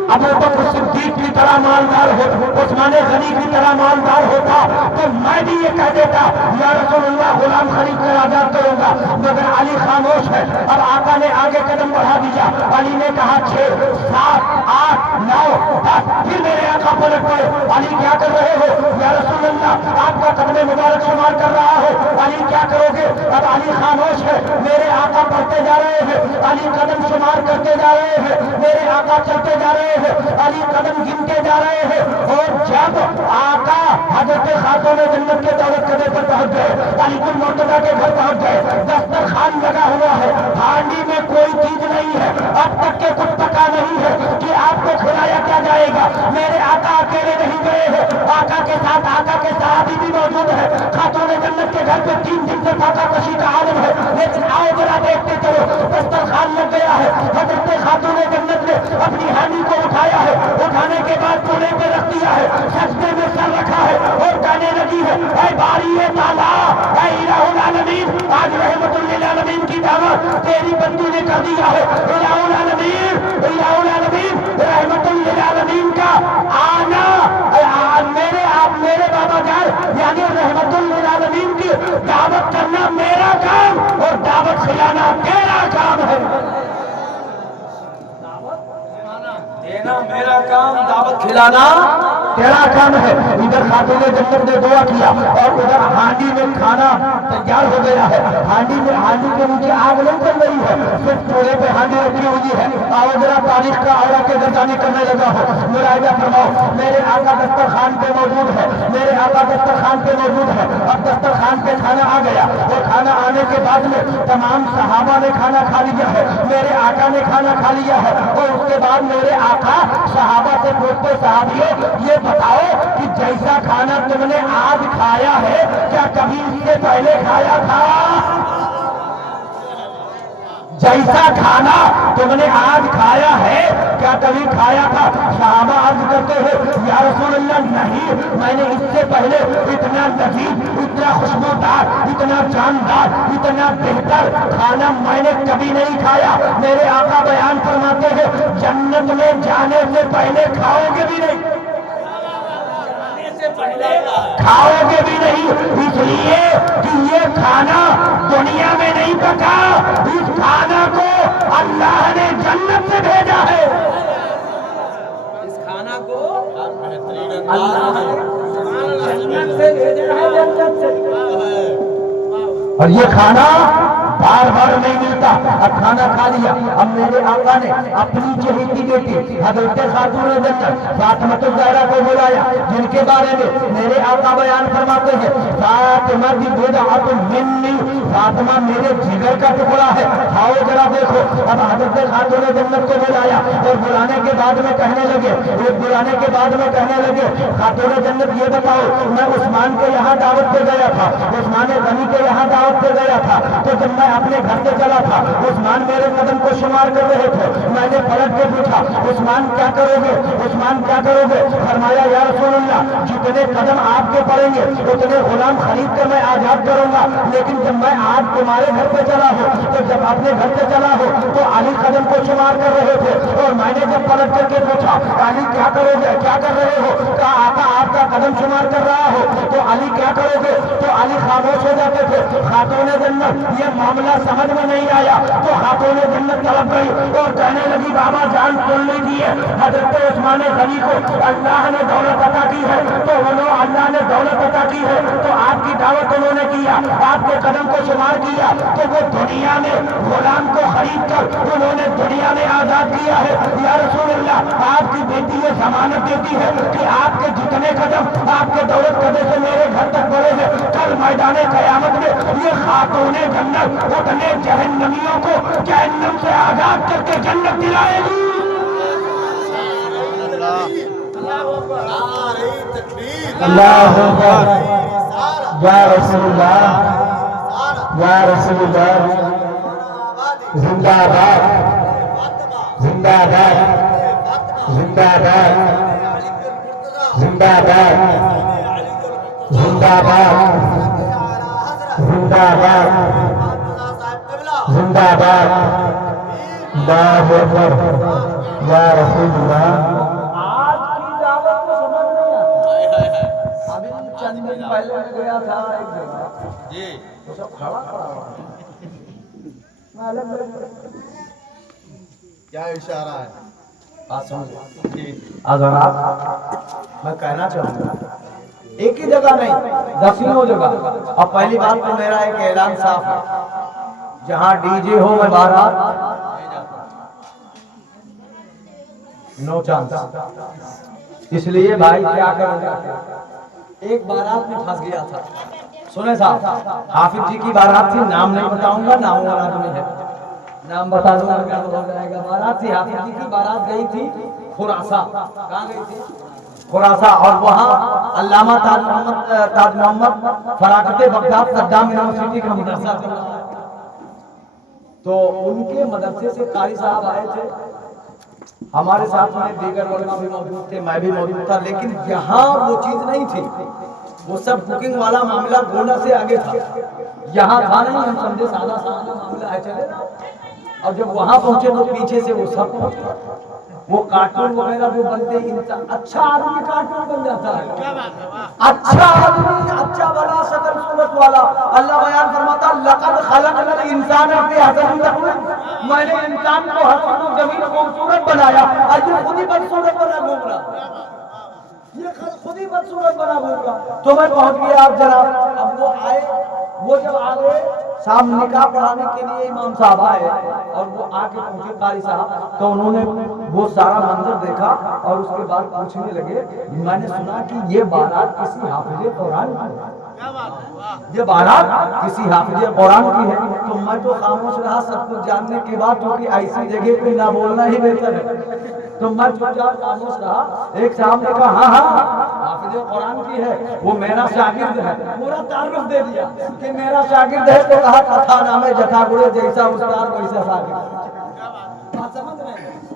अबू बकर सिद्दीक की तरह मालदार हो, उस्मान गनी की तरह मालदार होता तो मैं भी ये कह देता या रसूलुल्लाह गुलाम खरीद कर आजाद करूंगा। मगर अली खामोश है। अब आका ने आगे कदम बढ़ा दिया। अली ने कहा 6, 7, 8, 9, 10। फिर मेरे आका पलट पड़े। अली क्या कर रहे हो या रसूलुल्लाह? आपका कदम मुबारक शुमार कर रहा हो, अली क्या करोगे? अब अली खामोश है। मेरे आका बढ़ते जा रहे हैं, अली कदम शुमार करते जा रहे हैं। मेरे आका चलते जा रहे हैं, अली कदम गिनते जा रहे हैं। और जब आका हजरत खातून जन्नत के दौलत कदे पर पहुंच गए, अलीकुल मुर्तजा के घर पहुंच गए, दस्तरखान लगा हुआ है, हांडी में कोई चीज नहीं है, अब तक के कुछ पका नहीं है कि आपको खिलाया क्या जाएगा। मेरे आका अकेले नहीं गए हैं, आका के साथ आका के सहाबी भी मौजूद है। खातून जन्नत के घर पे 3 दिन से फाका कशी का आलम है। लेकिन आओ जरा देखते चलो, दस्तरखान लग गया है। हजरत खातून जन्नत ने अपनी हांडी को उठाया है, उठाने के बाद कोने पे रख दिया है, सजदे में सर रखा है और कहने लगी है, ऐ बारी ताला, ऐ इलाहुल आलमीन, आज रहमतुल लिल आलमीन की दावत तेरी बंदी ने कर दिया है। इलाहुल आलमीन, इलाहुल आलमीन, रहमतुल लिल आलमीन का आना, मेरे बाबा जान यानी रहमतुल लिल आलमीन की दावत करना मेरा काम और दावत खिलाना तेरा काम है। देना मेरा काम, दावत खिलाना तेरा काम है। इधर खातून जन्नत ने दुआ किया और उधर हांडी में खाना तैयार हो गया है। हांडी के नीचे आग नहीं चल रही है, सिर्फ चूल्हे पे हांडी रखी हुई है। आओ जरा तारीफ का औरा के गर्दानी करने लगा हो। मुलाहिजा फरमाओ, मेरे आका दस्तरखान पे मौजूद है, मेरे आका दस्तरखान पे मौजूद है। अब दस्तरखान पे खाना आ गया और खाना आने के बाद में तमाम सहाबा ने खाना खा लिया है, मेरे आका ने खाना खा लिया है। और उसके बाद मेरे आका सहाबा से पूछते, सहाबियों ये बताओ कि जैसा खाना तुमने आज खाया है क्या कभी इससे पहले खाया था? जैसा खाना तुमने आज खाया है क्या कभी खाया था? सहाबा अर्ज करते हैं या रसूल अल्लाह नहीं, मैंने इससे पहले इतना लजीज, इतना खुशबूदार, इतना जानदार, इतना बेहतर खाना मैंने कभी नहीं खाया। मेरे आका बयान फरमाते हैं जन्नत में जाने से पहले खाओगे भी नहीं, खाओगे भी नहीं, इसलिए कि ये खाना दुनिया में नहीं पका, इस खाना को अल्लाह ने जन्नत से भेजा है। इस खाना को अल्लाह ने जन्नत से भेजा है, जन्नत से। और ये खाना बार बार नहीं मिलता। अब खाना खा लिया, अब मेरे आका ने अपनी चहेती बेटी हजरत खातून जन्नत फातिमा ज़हरा को बुलाया, जिनके बारे में मेरे आका बयान फरमाते हैं फातिमा की बिदअत मिन्नी, फातिमा मेरे जिगर का टुकड़ा है। आओ जरा देखो। अब हजरत खातून जन्नत को बुलाया और बुलाने के बाद में कहने लगे, खातून जन्नत ये बताओ, मैं उस्मान के यहाँ दावत पे गया था, उस्मान गनी के यहाँ दावत पे गया था, तो जब मैं अपने घर से चला था उस्मान मेरे कदम को शुमार कर रहे थे। मैंने पलट के पूछा उस्मान क्या करोगे, उस्मान क्या करोगे? फरमाया या रसूलुल्लाह जितने कदम आपके पड़ेंगे उतने गुलाम खरीद कर मैं आजाद करूंगा। लेकिन जब मैं आज तुम्हारे घर पे चला हूँ, तो जब अपने घर से चला हूँ तो अली कदम को शुमार कर रहे थे और मैंने जब पलट करके पूछा अली क्या करोगे, क्या कर रहे हो? कहा आका आपका कदम शुमार कर रहा हो। तो अली क्या करोगे? तो अली खामोश हो जाते थे। खातून जन्नत ये मामला समझ में नहीं आया तो खातून जन्नत तड़प गई और कहने लगी बाबा जान सुन लीजिए, हजरत उस्मान गनी को अल्लाह ने दौलत अता की है, तो अल्लाह ने दौलत अता की है तो आपकी दावत उन्होंने किया, आपके कदम को शुमार किया, तो वो दुनिया में गुलाम को खरीद कर उन्होंने दुनिया में आजाद किया है। या रसूल अल्लाह आपकी बेटी ये जमानत देती है कि आपके जितने कदम आपके दौलत कदे से मेरे घर तक मैदान क़यामत में ये खातूने जन्नत उतने जहन्नमियों को जहन्नम से आजाद करके जन्नत दिलाएगी। अल्लाह अकबर, या रसूलुल्लाह, या रसूलुल्लाह, जिंदाबाद जिंदाबाद जिंदाबाद जिंदाबाद जिंदाबाद जिंदाबाद जिंदाबाद। अल्लाह अकबर, या रसूलुल्लाह। आज की दावत को समझ नहीं आता। अभी चंद दिन पहले मैं गया था एक जगह जी, तो सब खड़ा क्या इशारा है? बात समझ आज़रात, मैं कहना चाहूँगा एक ही जगह नहीं, दसियों जगह। अब पहली बात तो मेरा एक ऐलान साफ है, जहाँ डीजे हो मैं बारात नो चांस। इसलिए भाई क्या करूँगा, एक बारात में फंस गया था। सुने साहब, हाफिज जी की बारात थी, नाम नहीं बताऊंगा, नाम वाला आदमी है, नाम बता दूंगा क्या तो हो जाएगा। बारात थी, हाफिज जी की बारात गई थी खुरासा। कहाँ गई थी? खुरासा। और वहाँ अल्लामा ताज मोहम्मद फराकत बगदाद सद्दाम यूनिवर्सिटी का मदरसा चल रहा है। तो उनके मदरसे से कारी साहब आए थे, हमारे साथ में दीगर वर्ग भी मौजूद थे, मैं भी मौजूद था। लेकिन यहाँ वो चीज नहीं थी, वो सब बुकिंग वाला मामला गोला से आगे था। यहाँ था नहीं, हम समझे सादा सादा मामला है चले। और जब वहां पहुंचे तो पीछे से वो सब वो कार्टून वगैरह जो बनते हैं, इंसान अच्छा आदमी कार्टून बन जाता है। अच्छा आदमी, अच्छा वाला, शक्ल सूरत वाला। अल्लाह बयान फरमाता लक़द खलक़नल इंसान फी अहसनि तक़वीम, मैंने इंसान को हसन और जमील खूबसूरत बनाया। और ये खुद ही बदसूरत बना घूम रहा, ये खुद ही बदसूरत बना घूम रहा। तो मैं पहुंच गया आप जनाब। अब वो आए, वो जब आ गए शाम निकाह पढ़ाने के लिए इमाम साहब आए, और वो आके पहुंचे कारी साहब, तो उन्होंने वो सारा मंजर देखा और उसके बाद पूछने लगे, मैंने सुना कि ये बारात किसी हाफिज़ कुरान की है, ये बारात किसी हाफिज़ कुरान की है। तो मैं तो खामोश रहा, सब कुछ जानने के बाद, क्योंकि ऐसी जगह पे ना बोलना ही बेहतर है। तो मैं चुपचाप खामोश रहा। एक साहब ने कहा हाँ हाँ हाफिज़ कुरान की है, वो मेरा शागिर्द है। पूरा तारुफ दे दिया कि मेरा शागिर्द है। तो कहा कथा नाम है जथा गुड़े, जैसा उस्ताद वैसा शागिर्द।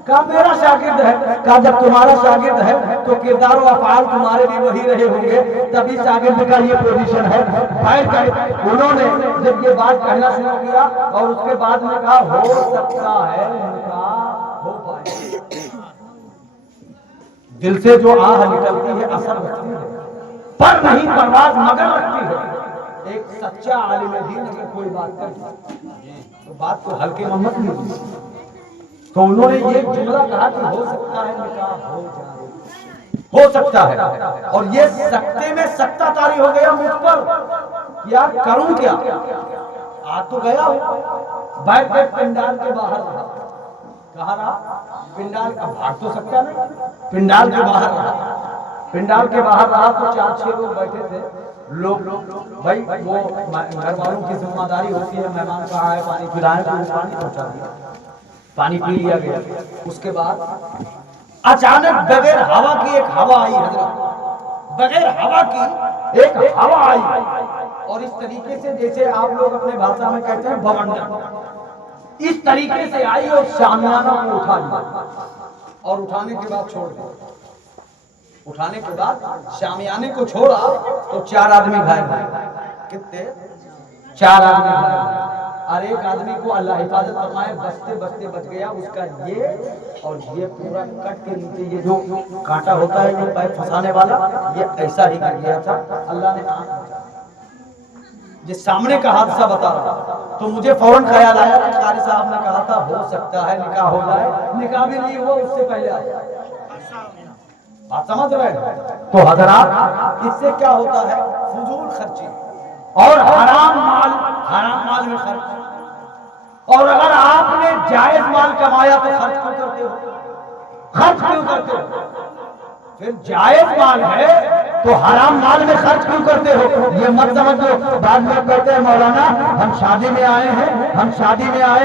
कहा मेरा शागिर्द है। कहा जब तुम्हारा शागिर्द है तो किरदार और अफआल तुम्हारे भी वही रहे होंगे, तभी शागिर्द का ये पोजीशन है। बैठ गए। उन्होंने जब ये बात कहना शुरू किया और उसके बाद में कहा हो सकता है निकाह हो पाए। दिल से जो आह निकलती है असर रखती है, पर नहीं परवाज मगर रखती है। एक सच्चा आलिम दीन अगर कोई बात करे तो बात को हल्के में मत लीजिए। तो उन्होंने ये जुमला कहा कि हो सकता है निकाह हो जाए, हो सकता है। और ये सकते में सकता तारी हो गया मुझ पर, यार करूं क्या। आ तो गया बैठ बैठ पिंडाल के बाहर रहा। कहाँ रहा? पिंडाल का भाग तो सकता नहीं, पिंडाल के बाहर रहा। पिंडाल के बाहर रहा तो 4-6 लोग बैठे थे। लोग भाई वो घर वालों की जिम्मेदारी होती है, मेहमान कहाँ है पानी पिलाएं, तो पानी पहुंचा दिया, पानी पी लिया गया। उसके बाद अचानक बगैर हवा की एक हवा आई हजरत, बगैर हवा की एक हवा आई, और इस तरीके से जैसे आप लोग अपने भाषा में कहते हैं भवंडर, इस तरीके से आई और शामियाना को उठा लिया। और उठाने के बाद छोड़ दिया। उठाने के बाद शामियाने को छोड़ा तो 4 आदमी घायल हुए। कितने? 4 आदमी घायल हुए। और एक आदमी को अल्लाह हिफाजत फरमाए, बचते बचते बच गया। उसका ये और ये पूरा कट के नीचे ये जो कांटा होता है ये पैर फंसाने वाला, ये ऐसा ही गिर गया था। अल्लाह ने ये सामने का हादसा बता रहा, तो मुझे फौरन ख्याल आया कि कारी साहब ने कहा था हो सकता है निकाह हो जाए। निकाह भी नहीं हुआ, उससे पहले आया। बात समझ रहे हैं? तो हजरात, इससे क्या होता है? फजूल खर्ची और हराम माल में खर्च। और अगर आपने जायज माल कमाया तो खर्च क्यों करते हो? खर्च क्यों करते हो? फिर जायज माल है تو حرام مال میں خرچ کیوں کرتے ہو؟ یہ مت سمجھو بعض لوگ کہتے ہیں مولانا ہم شادی میں آئے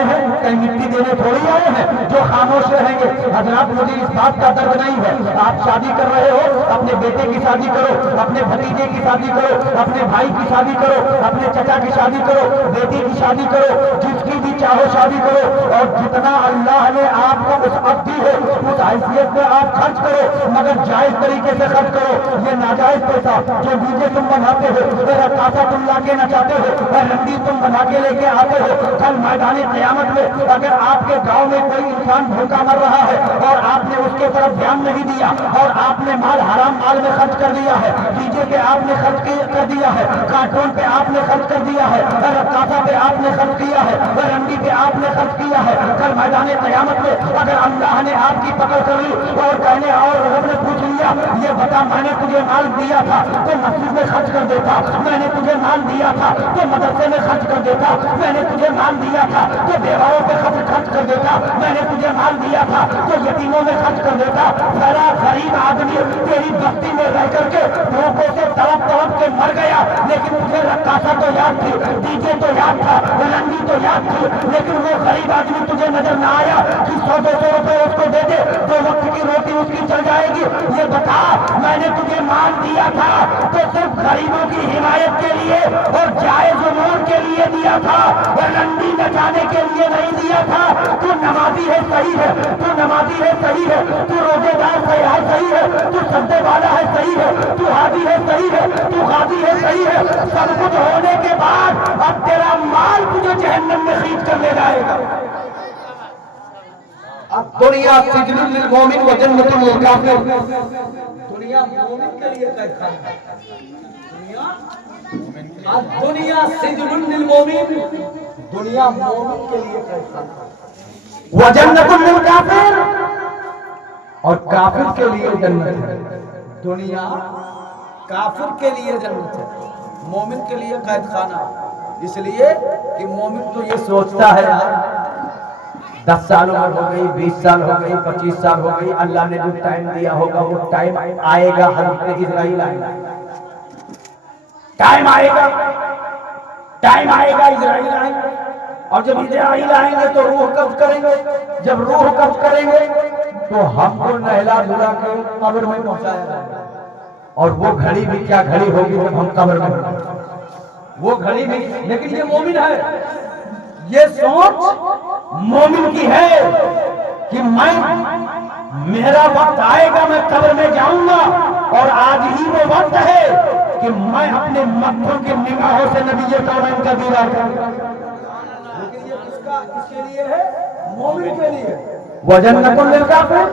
ہیں کہیں مٹی دینے تھوڑی آئے ہیں جو خاموش رہیں گے۔ حضرات مجھے اس بات کا درد نہیں ہے، آپ شادی کر رہے ہو اپنے بیٹے کی شادی کرو، اپنے بھتیجے کی شادی کرو، اپنے بھائی کی شادی کرو، اپنے چچا کی شادی کرو، بیٹی کی شادی کرو، جس کی بھی چاہو شادی کرو، اور جتنا اللہ نے آپ کو وسعت دی ہے اس حیثیت میں آپ خرچ کرو، مگر جائز طریقے سے خرچ کرو۔ یہ ناجائز پیسہ جو ڈیجے تم بناتے ہو، رقاصہ تم لا کے نچاتے ہو، رنڈی تم بنا کے لے کے آتے ہو، کل میدان قیامت میں اگر آپ کے گاؤں میں کوئی انسان بھوکا مر رہا ہے اور آپ نے اس کے طرف دھیان نہیں دیا اور آپ نے مال حرام مال میں خرچ کر دیا ہے، ڈیجے پہ آپ نے خرچ کر دیا ہے، کارٹون پہ آپ نے خرچ کر دیا ہے، رقاصہ پہ آپ نے خرچ کیا ہے، رنڈی پہ آپ نے خرچ کیا ہے، کل میدان قیامت میں اگر اللہ نے آپ کی پکڑ کر لی اور کہنے اور رب نے پوچھ لیا یہ بتا میں نے تجھے مال دیا تھا تو مسجد میں خرچ کر دیتا، میں نے تجھے مال دیا تھا تو مدرسے میں خرچ کر دیتا، میں نے تجھے مال دیا تھا تو بیواؤں پہ خرچ کر دیتا، میں نے تجھے مال دیا تھا تو یتیموں میں خرچ کر دیتا، ذرا غریب آدمی تیری بستی میں رہ کر کے بھوکوں سے تڑپ کے مر گیا، لیکن مجھے رقاصہ تو یاد تھی، ڈیجے تو یاد تھا، رنگی تو یاد تھی، لیکن وہ غریب آدمی تجھے نظر نہ آیا کہ 100-200 روپے اس کو دے دے 2 وقت کی روٹی اس کی چل جائے گی۔ یہ بتا میں نے تجھے مال دیا تھا تو صرف غریبوں کی حمایت کے لیے اور جائز امور کے لیے دیا تھا، رنڈی نچانے کے لیے نہیں دیا تھا۔ تو نمازی ہے صحیح ہے، تو نمازی ہے صحیح ہے، تو روزے دار صحیح ہے، تو سجدے والا ہے صحیح ہے، تو حاجی ہے صحیح ہے، تو غازی ہے صحیح ہے، سب کچھ ہونے کے بعد اب تیرا مال تجھے جہنم میں خرید کر لے جائے گا۔ اب دنیا سجن للمومن و جنت للکافر، دنیا مومن کے لیے قید خانہ ہے، دنیا سجن للمومن، دنیا مومن کے لیے قید خانہ ہے، و جنت للکافر، اور کافر کے لیے جنت ہے۔ دنیا کافر کے لیے جنت ہے، مومن کے لیے قید خانہ، اس لیے کہ مومن تو یہ سوچتا ہے یار 10 سال عمر ہو گئی، 20 سال ہو گئی، 25 سال ہو گئی، اللہ نے جو ٹائم دیا ہوگا وہ ٹائم آئے گا، حضرت اسرائیل آئے گا، ٹائم آئے گا اسرائیل آئیں گے، اور جب اسرائیل آئیں گے تو روح قبض کریں گے، جب روح قبض کریں گے تو ہم کو نہلا دھلا کے قبر میں پہنچایا جائے گا، اور وہ گھڑی بھی کیا گھڑی ہوگی جب ہم قبر میں ہوں گے، وہ گھڑی بھی، لیکن یہ مومن ہے، یہ سوچ مومن کی ہے کہ میرا وقت آئے گا، میں قبر میں جاؤں گا، اور آج ہی وہ وقت ہے کہ میں اپنے مکھوں کی نگاہوں سے نبی کونین کا دیدار کروں گا۔ لیکن یہ کس کے لیے ہے؟ مومن کے لیے، وجنت للکافر،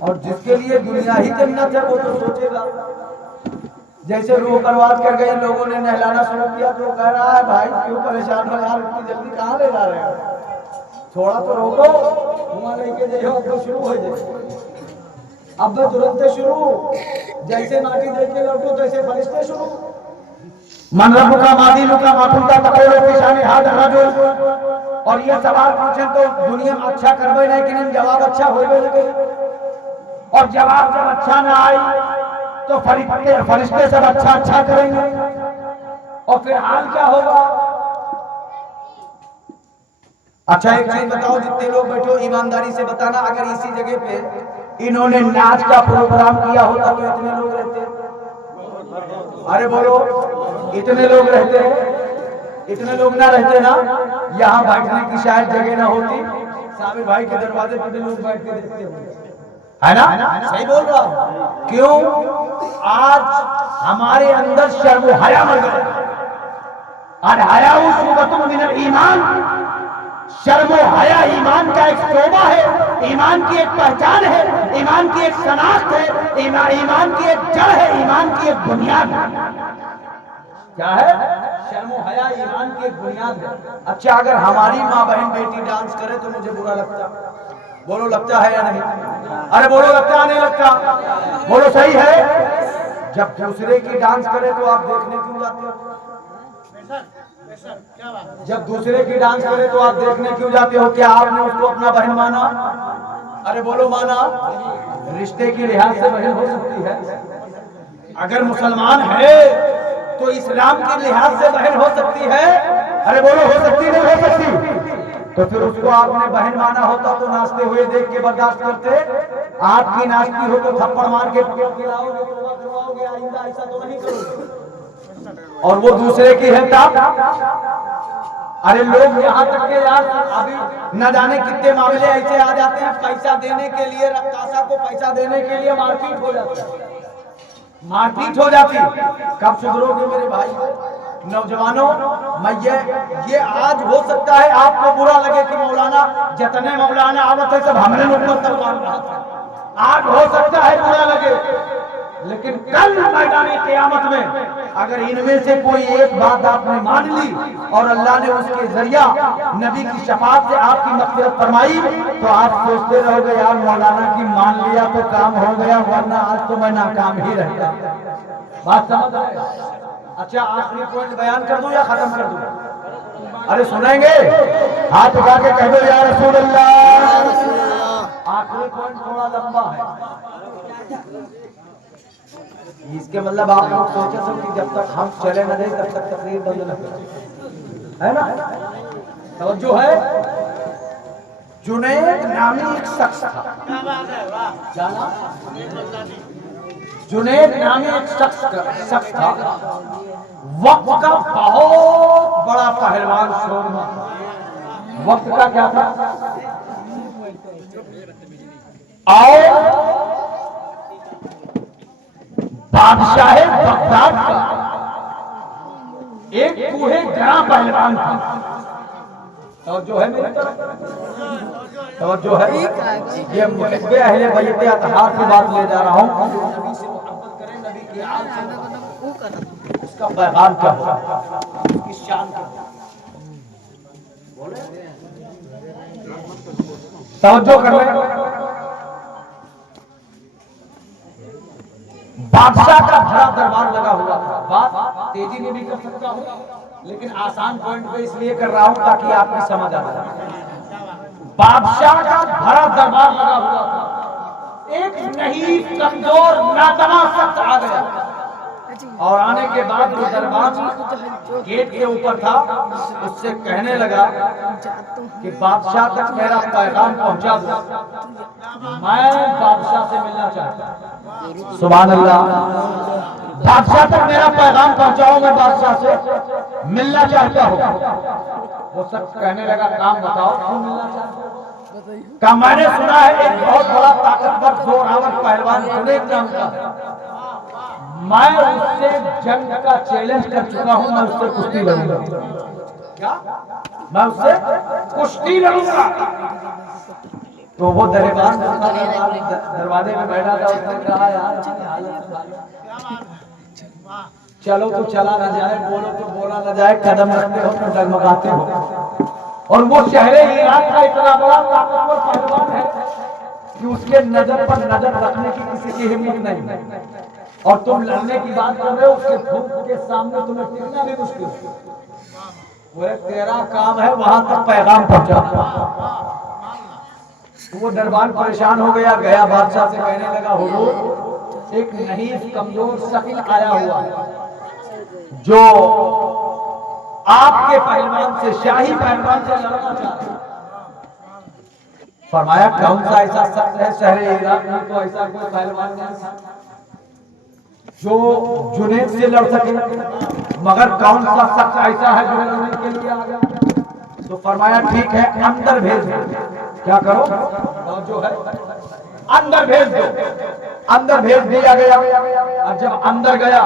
اور جس کے لیے دنیا ہی جنت ہے وہ تو سوچے گا۔ جیسے روح پرواز کر گئی، لوگوں نے نہلانا شروع کیا تو وہ کہہ رہا ہے بھائی کیوں پریشان ہو یار، اتنی جلدی کہاں لے جا رہے ہو، تھوڑا تو روکو، وہاں لے کے جائے اب تو شروع ہو جائے، اب میں ترنت شروع، جیسے ماٹی دیکھ کے لوٹو جیسے فرشتے شروع۔ من رب کا مادی لکا ماکھنتا تقولو پیشانی ہاتھ رجل، اور یہ سوال پوچھیں تو دنیا میں اچھا کربے نہیں کہ جواب اچھا ہوئے لگے، اور جواب جب اچھا نہ آئی تو فرشتے سب اچھا کریں گے، اور پھر حال کیا ہوگا؟ اچھا ایک چیز بتاؤ، جتنے لوگ بیٹھو ایمانداری سے بتانا، اگر اسی جگہ پہ انہوں نے ناچ کا پروگرام کیا ہوتا تو اتنے لوگ رہتے؟ ارے بولو، اتنے لوگ رہتے؟ اتنے لوگ نہ رہتے نا، یہاں بیٹھنے کی شاید جگہ نہ ہوتی، صابر بھائی کے دروازے پہ لوگ بیٹھ کے دیکھتے ہوتے، ہے نا؟ صحیح بول رہا ہوں، کیوں؟ آج ہمارے اندر شرم و حیا مر گیا، الحیاء شعبۃ من الایمان، شرم و حیا ایمان کا ایک شعبہ ہے، ایمان کی ایک پہچان ہے، ایمان کی ایک شناخت ہے، ایمان کی ایک جڑ ہے، ایمان کی ایک بنیاد ہے۔ کیا ہے؟ شرم و حیا ایمان کی ایک بنیاد ہے۔ اچھا اگر ہماری ماں بہن بیٹی ڈانس کرے تو مجھے برا لگتا؟ بولو لگتا ہے یا نہیں؟ ارے بولو لگتا ہے نہیں لگتا؟ بولو صحیح ہے؟ جب دوسرے کی ڈانس کرے تو آپ دیکھنے کیوں جاتے ہو؟ جب دوسرے کی ڈانس کرے تو آپ دیکھنے کیوں جاتے ہو؟ کیا آپ نے اس کو اپنا بہن مانا؟ ارے بولو مانا؟ رشتے کی لحاظ سے بہن ہو سکتی ہے، अगर मुसलमान है तो इस्लाम के लिहाज से बहन हो सकती है? अरे बोलो, हो सकती नहीं हो सकती? तो फिर उसको आपने बहन माना होता तो नाचते हुए देख के बर्दाश्त करते? आपकी नाचती हो तो थप्पड़ मार के खिलाओगे, तौबा करवाओगे, आइंदा ऐसा तो नहीं करोगे। और वो दूसरे की है तब? अरे लोग यहाँ तक के यार अभी न जाने कितने मामले ऐसे आ जाते हैं, पैसा देने के लिए, रक्कासा को पैसा देने के लिए मारपीट हो जाती है, मारपीट हो जाती। कब सुधरोगे मेरे भाई नौजवानों? मैं ये आज हो सकता है आपको बुरा लगे कि मौलाना जितने मौलाना आवत है सब हमने लोग पर तलवार उठाते हैं, आज हो सकता है बुरा लगे, लेकिन कल मैदानी क़यामत में अगर इनमें से कोई एक बात आपने मान ली और अल्लाह ने उसके जरिया नबी की शफाअत से आपकी मग़फ़िरत फरमाई, तो आप सोचते रहोगे यार मौलाना की मान लिया तो काम हो गया, वरना आज तो मैं नाकाम ही रहता। बात समझ रहे? अच्छा, आखिरी पॉइंट बयान कर दूं या खत्म कर दूं? अरे सुनेंगे? हाथ उठा के कह दो या रसूल अल्लाह। आखिरी पॉइंट थोड़ा लंबा है, इसके मतलब आप लोग सोचे सो कि जब तक हम चले न जाए तब तक तकरीर बंद न करें, है ना? तवज्जो है? जुनैद नामी एक शख्स था, जाना? जुनैद नामी एक शख्स था, वक्त का बहुत बड़ा पहलवान शोरमा। वक्त का क्या था? और बादशाह बगदाद का एक बूढ़े गया पहलवान था। तवज्जो है मेरी तरफ? तवज्जो है? ये मुहिब्बे अहले बैत अतहार की बात ले जा रहा हूँ। नबी से मोहब्बत करें, नबी की आल से, उसका पैगाम क्या होगा, उसकी शान क्या होगा? तवज्जो कर रहे? बादशाह का भरा दरबार लगा हुआ था। बात तेजी में भी कर सकता हूँ, लेकिन आसान पॉइंट पे इसलिए कर रहा हूँ ताकि आपकी समझ आ जाए। बादशाह का भरा दरबार लगा हुआ था, एक नहीं कमजोर नादमा शख्स आ गया, और आने के बाद जो दरबार गेट के ऊपर था उससे कहने लगा कि बादशाह तक मेरा पैगाम पहुंचा दो, मैं बादशाह से मिलना चाहता हूं। सुभान अल्लाह। बादशाह तक मेरा पैगाम पहुंचाओ, मैं बादशाह से मिलना चाहता हूं। वो शख्स कहने लगा काम बताओ, क्यों मिलना चाहते हो? कहा मैंने सुना है एक बहुत बड़ा ताकतवर जोरावर पहलवान जुनैद नाम का है, मैं उससे जंग का चैलेंज कर चुका हूं, मैं उससे कुश्ती लड़ूंगा। क्या? मैं उससे कुश्ती लड़ूंगा। तो वो दरबार दरवाजे में बैठा था, उसने कहा यार चलो तो चला न जाए, बोलो तो बोला न जाए, कदम रखते हो तो डगमगाते हो। और वो शहरे इराक का इतना बड़ा ताकतवर पहलवान है कि उसके नजर पर नजर रखने की किसी की हिम्मत नहीं, और तुम लड़ने की बात कर रहे हो, उसके धूप के सामने तुम्हें टिकना भी मुश्किल। वो तेरा काम है वहां तक पैगाम पहुंचा। तो वो दरबार परेशान हो गया, गया बादशाह से कहने लगा हुजूर एक नहीं कमजोर शख्स आया हुआ है जो आपके पहलवान से, शाही पहलवान से लड़ना चाहता है। फरमाया कौन सा ऐसा शख्स है शहरे इराक में, तो ऐसा कोई पहलवान नहीं जो जुनैद से लड़ सके, मगर कौन सा शख्स ऐसा है जो लड़ने के लिए आ गया? तो फरमाया ठीक है, अंदर भेज दो। क्या करो? जो है अंदर भेज दो। अंदर भेज दिया गया, और जब अंदर गया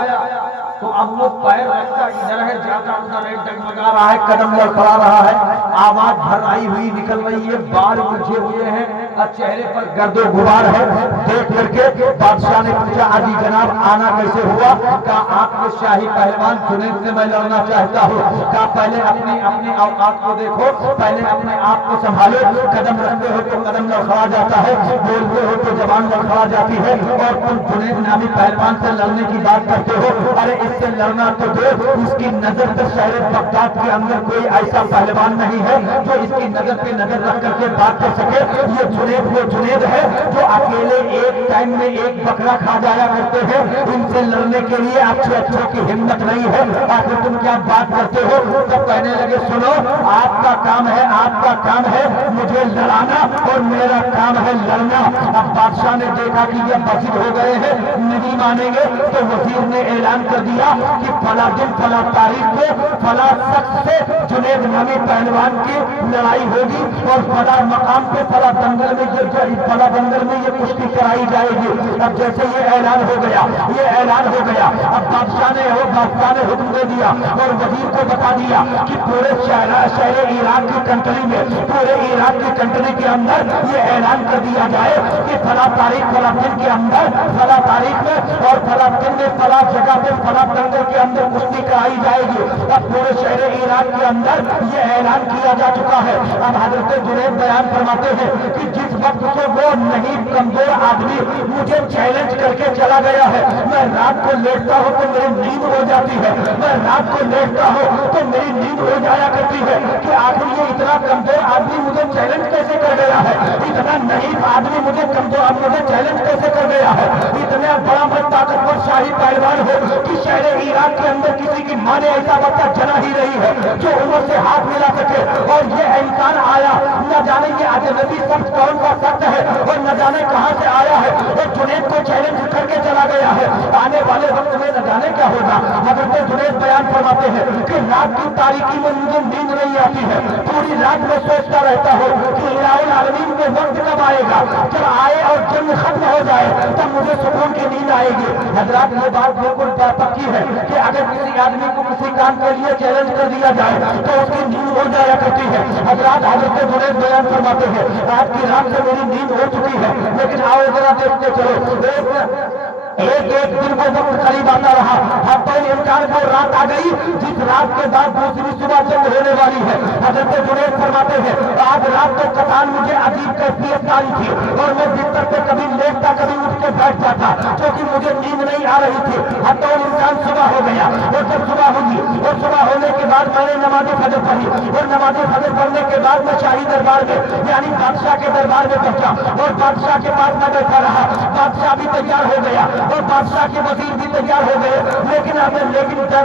तो अब वो पैर रखता इधर है, जाता उधर है, डगमगा रहा है, कदम लड़खड़ा रहा है, आवाज भराई हुई निकल रही है, बाल उलझे हुए हैं और चेहरे पर गर्दो गुबार है। देख करके बादशाह ने पूछा हाजी जनाब आना कैसे हुआ? कहा आपके शाही पहलवान जुनैद से मैं लड़ना चाहता हूँ। कहा पहले अपने औकात को देखो, पहले अपने आप को संभालो, कदम रखते हो तो कदम लड़खड़ा जाता है, बोलते हो तो जबान लड़खड़ा जाती है, और तुम जुनैद नामी पहलवान से लड़ने की बात करते हो। अरे इससे लड़ना तो दो, उसकी नजर पे शहर बगदाद के अंदर कोई ऐसा पहलवान नहीं है जो इसकी नजर पे नजर रख करके बात कर सके। ये जुनेद वो जुनेद है जो अकेले एक टाइम में एक बकरा खा जाया करते हैं। इनसे लड़ने के लिए अच्छे की हिम्मत नहीं है। आखिर तुम क्या बात करते हो? तो कहने लगे सुनो, आपका काम है मुझे लड़ाना और मेरा काम है लड़ना। अब बादशाह ने देखा कि ये बसीर हो गए हैं, नहीं मानेंगे, तो वजीर ने ऐलान कर दिया कि फला दिन फला तारीख को फला शख्स से जुनेद नामी पहलवान की लड़ाई होगी और फला मकाम पे फला दंगल में ये कुश्ती कराई जाएगी। अब जैसे ये ऐलान हो गया, अब बादशाह ने हुक्म दे दिया और वजीर को बता दिया कि पूरे शहर इराक की कंट्री में, पूरे इराक की कंट्री के अंदर ये ऐलान कर दिया जाए कि फला तारीख फला दिन के अंदर फला तारीख में और फला दिन में फला जगह पे फला दंगल के अंदर कुश्ती कराई जाएगी। अब पूरे शहर इराक के अंदर ये ऐलान किया जा चुका है। अब हजरत जुनैद बयान फरमाते हैं कि जिस वक्त से वो नहीं कमजोर आदमी मुझे चैलेंज करके चला गया है, मैं रात को लेटता हूँ तो मेरी नींद हो जाती है, मैं रात को लेटता हूँ तो मेरी नींद हो जाया करती है कि आखिर ये इतना कमजोर आदमी मुझे चैलेंज कैसे कर गया है, इतना नहीं आदमी मुझे चैलेंज कैसे कर गया है। इतना बड़ा मैं ताकतवर शाही पहलवान हो कि शहर इराक के अंदर किसी की माँ ने ऐसा बच्चा जना ही नहीं है जो उम्र से हाथ मिला सके। और ये इंसान आया, न जाने ये अजनबी शख्स कौन सा शख्स है और न जाने कहां से आया है और जुनैद को चैलेंज करके चला गया है। आने वाले वक्त में न जाने क्या होगा। हजरत जुनैद बयान फरमाते हैं कि रात की तारीकी में मुझे नींद नहीं आती है, पूरी रात में सोचता रहता हूँ कि इलाहुल आलमीन में वक्त कब आएगा, जब आए और जंग खत्म हो जाए तब मुझे सुकून की नींद आएगी। हजरात ये बात बिल्कुल पक्की है कि अगर किसी आदमी को किसी काम के लिए चैलेंज कर दिया जाए तो उसकी नींद हो जाया करती है। हजरात हजरत जुनैद बयान फरमाते हैं आज की रात से मेरी नींद हो चुकी है, लेकिन आओ जरा देखते चलो। एक दिन वो वक्त करीब आता रहा, अब तो इनकार को रात आ गई जिस रात के बाद दूसरी सुबह जंग होने वाली है। हजरत जुनैद फरमाते हैं आज रात तो कतान मुझे अजीब कैफियत आई थी और मैं बिस्तर पे कभी लेटता कभी उठ के बैठ जाता क्योंकि मुझे नींद नहीं आ रही थी। अब तो इनकार सुबह हो गया और जब सुबह हुई और सुबह होने के बाद मैंने नमाज़े फजर पढ़ी और नमाज़े फजर पढ़ने के बाद मैं शाही दरबार में यानी बादशाह के दरबार में पहुंचा और बादशाह के पास मैं बैठा रहा। बादशाह भी तैयार हो गया और बादशाह के वजीर भी तैयार हो गए, लेकिन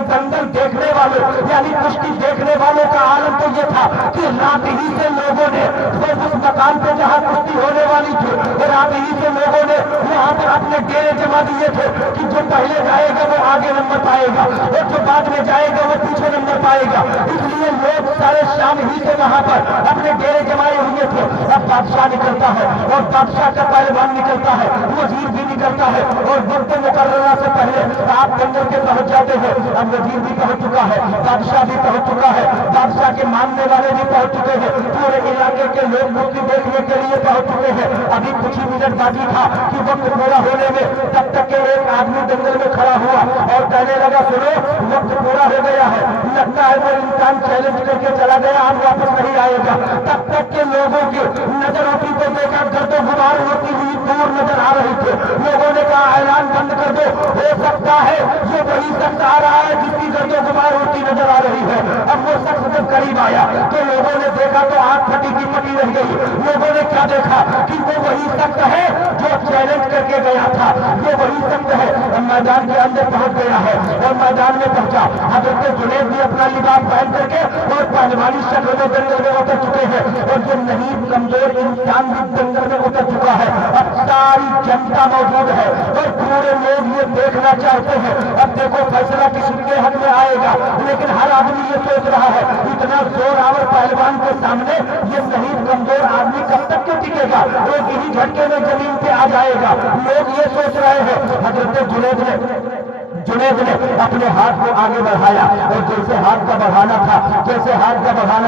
दंगल देखने वालों यानी कुश्ती देखने वालों का आलम तो ये था कि रात ही से लोगों ने उस मकान पे जहाँ कुश्ती होने वाली थी रात ही से लोगों ने वहाँ पर अपने डेरे जमा दिए थे कि जो पहले जाएगा वो आगे नंबर पाएगा और जो बाद में जाएगा वो पीछे नंबर पाएगा। इसलिए लोग सारे शाम ही से वहाँ पर अपने डेरे जमाए हुए थे। अब बादशाह निकलता है और बादशाह का पहलवान निकलता है, वजीर भी निकलता है और वक्त मुकर्ररा से पहले आप दंगल के पहुंच जाते हैं। अब वजीर भी पहुंच चुका है, बादशाह भी पहुंच चुका है, बादशाह के मानने वाले भी पहुंच चुके हैं, पूरे इलाके के लोग मुक्ति देखने के लिए पहुंच चुके हैं। अभी कुछ ही मिनट बाकी था कि वक्त पूरा होने में, तब तक के एक आदमी दंगल में खड़ा हुआ और कहने लगा सुनो वक्त पूरा हो गया है, लगता है वो इंसान चैलेंज करके चला गया, अब वापस नहीं आएगा। तब तक के लोगों की नजर उठी तो देखा गर्दो गुबार होती हुई दूर नजर आ रही थी। लोगों ने कहा ऐलान बंद कर दो, हो सकता है ये वही शख्स आ रहा है जिसकी गर्दो गुबार होती नजर आ रही है। अब वो शख्स जब करीब आया तो लोगों ने देखा तो आंख फटी की फटी रह गई। लोगों ने क्या देखा कि वो वही शख्स है जो चैलेंज करके गया था, वो वही शख्स है। मैदान के अंदर पहुंच गया है और मैदान में पहुंचा। हजरत जुनैद भी अपना लिबास पहन करके और पहलवानी शक्ल में दंगल में उतर चुके हैं और जो नहीं कमजोर इंसान भी दंगल में उतर चुका है। अब सारी जनता मौजूद है और पूरे लोग ये देखना चाहते हैं। अब देखो फैसला किसके हक में आएगा, लेकिन हर आदमी ये सोच रहा है इतना जोर आवर पहलवान के सामने ये नहीं कमजोर आदमी कब तक के टिकेगा, वो इन्हीं झटके में जमीन पे आ जाएगा। लोग ये सोच रहे हैं। हजरत जुनैद ने अपने हाथ को आगे बढ़ाया और जैसे हाथ का बढ़ाना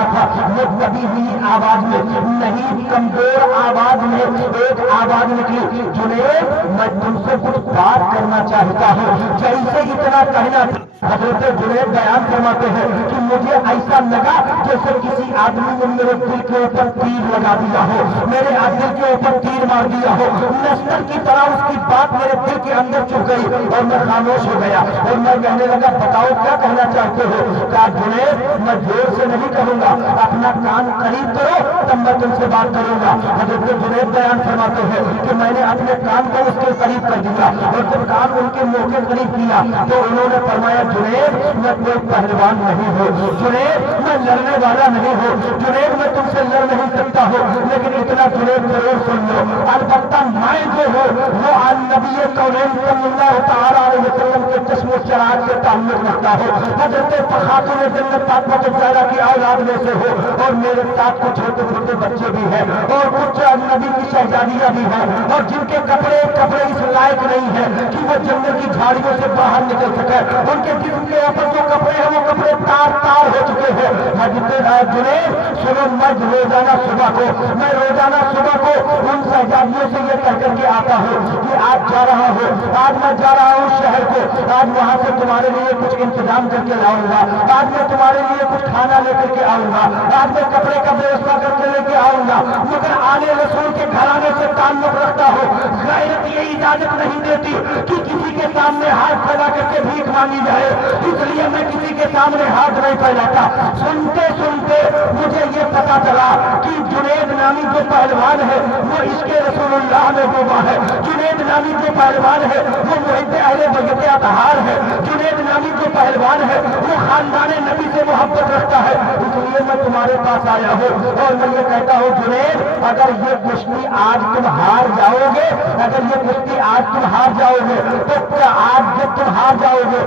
था मुद्दबी हुई आवाज में, नहीं कमजोर आवाज में एक आवाज निकली, जुनैद मैं तुमसे कुछ बात करना चाहता हूँ। जैसे इतना कहना था हजरत जुनैद बयान फरमाते हैं कि मुझे ऐसा लगा जैसे किसी आदमी ने मेरे दिल के ऊपर तीर लगा दिया हो, मेरे दिल के ऊपर तीर मार दिया हो। नस्तर की तरह उसकी बात मेरे दिल के अंदर चुभ गई और मैं खामोश हो गया। गया और मैं कहने लगा बताओ क्या कहना चाहते हो। कहा जुनैद मैं जोर से नहीं कहूंगा, अपना कान करीब करो तब मैं तुमसे बात करूंगा। हजरत जुनैद बयान फरमाते हैं कि मैंने अपने कान को उसके करीब कर दिया और जब कान उनके मुंह के करीब किया तो उन्होंने फरमाया जुनैद मैं कोई पहलवान नहीं हूँ, जुनैद मैं लड़ने वाला नहीं हूँ, जुनैद मैं तुमसे लड़ नहीं सकता हूँ, लेकिन इतना जुनैद जरूर सुन लो अलबत्ता मैं जो हूँ वो नबी कौनैन सल्लल्लाहु तआला अलैहि वसल्लम के चश्मो चराग से ताल्लुक रखता हो। हजरत खातून जन्नत फातिमा ज़हरा की औलाद में से हो और मेरे साथ कुछ छोटे छोटे बच्चे भी हैं और कुछ नबी की शहजादियां भी हैं और जिनके कपड़े इस लायक नहीं है कि वो जंगल की झाड़ियों से बाहर निकल सके, उनके जिस्म के ऊपर जो कपड़े हैं वो कपड़े तार हो चुके हैं। हजरत जुनैद सुनो मैं रोजाना सुबह को उन शहजादियों से ये कह करके आता हूँ कि आज जा रहा हूँ, आज मैं जा रहा हूँ शहर को, आज वहां से तुम्हारे लिए कुछ इंतजाम करके लाऊंगा, आज मैं तुम्हारे लिए कुछ खाना लेकर के आऊंगा, आज मैं कपड़े का व्यवस्था करके लेके आऊंगा, मगर आले रसूल के घराने से ताल्लुक रखता हूँ। गैरत ये इजाजत नहीं देती कि किसी के सामने हाथ फैला करके भीख मांगी जाए, इसलिए मैं किसी के सामने हाथ नहीं फैलाता। सुनते सुनते मुझे ये पता चला कि जुनैद नामी जो पहलवान है वो इसके रसूलुल्लाह में डूबा है, जुनैद नामी जो पहलवान है वो मुहिब्बे अहले बैत अतहार है, जुनैद नामी जो पहलवान है वो खानदाने नबी से मोहब्बत रखता है, इसलिए मैं तुम्हारे पास आया हूँ और मैं ये कहता हूँ जुनैद अगर ये कुश्ती आज तुम हार जाओगे, अगर ये कुश्ती आज तुम हार जाओगे तो क्या आज जब तुम हार जाओगे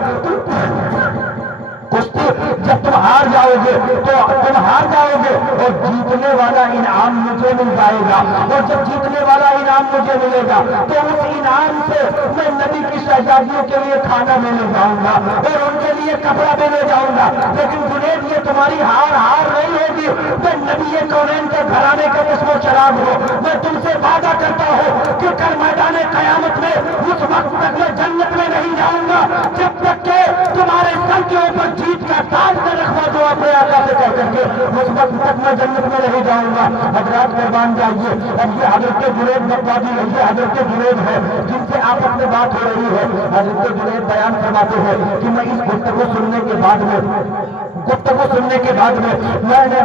कुश्ती जब तुम हार जाओगे तो तुम हार जाओगे और जीतने वाला इनाम मुझे मिल जाएगा और जब जीतने वाला इनाम मुझे मिलेगा तो उस इनाम से मैं नबी की शहजादियों के लिए खाना भी ले जाऊंगा और उनके लिए कपड़ा भी ले जाऊंगा। लेकिन जुनैद ये तुम्हारी हार नहीं होगी, मैं नबी कौनैन के घराने का किस्मो चराग हो, मैं तुमसे वादा करता हूँ कि कल मैदान कयामत में उस वक्त तक मैं जन्नत में नहीं जाऊंगा जब तक के तुम्हारे सर के ऊपर जीत का ताज न रखवा दो अपने आका से कह करके, उस वक्त तक मैं जन्नत में नहीं जाऊंगा। हजरात मेहमान जाइए, अब ये हजरत जुनैद नक्वादी है, ये हजरत जुनैद है जिनसे आपस में बात हो रही है। हजरत जुनैद बयान फरमाते हैं कि मैं इस गुफ्तगू सुनने के बाद में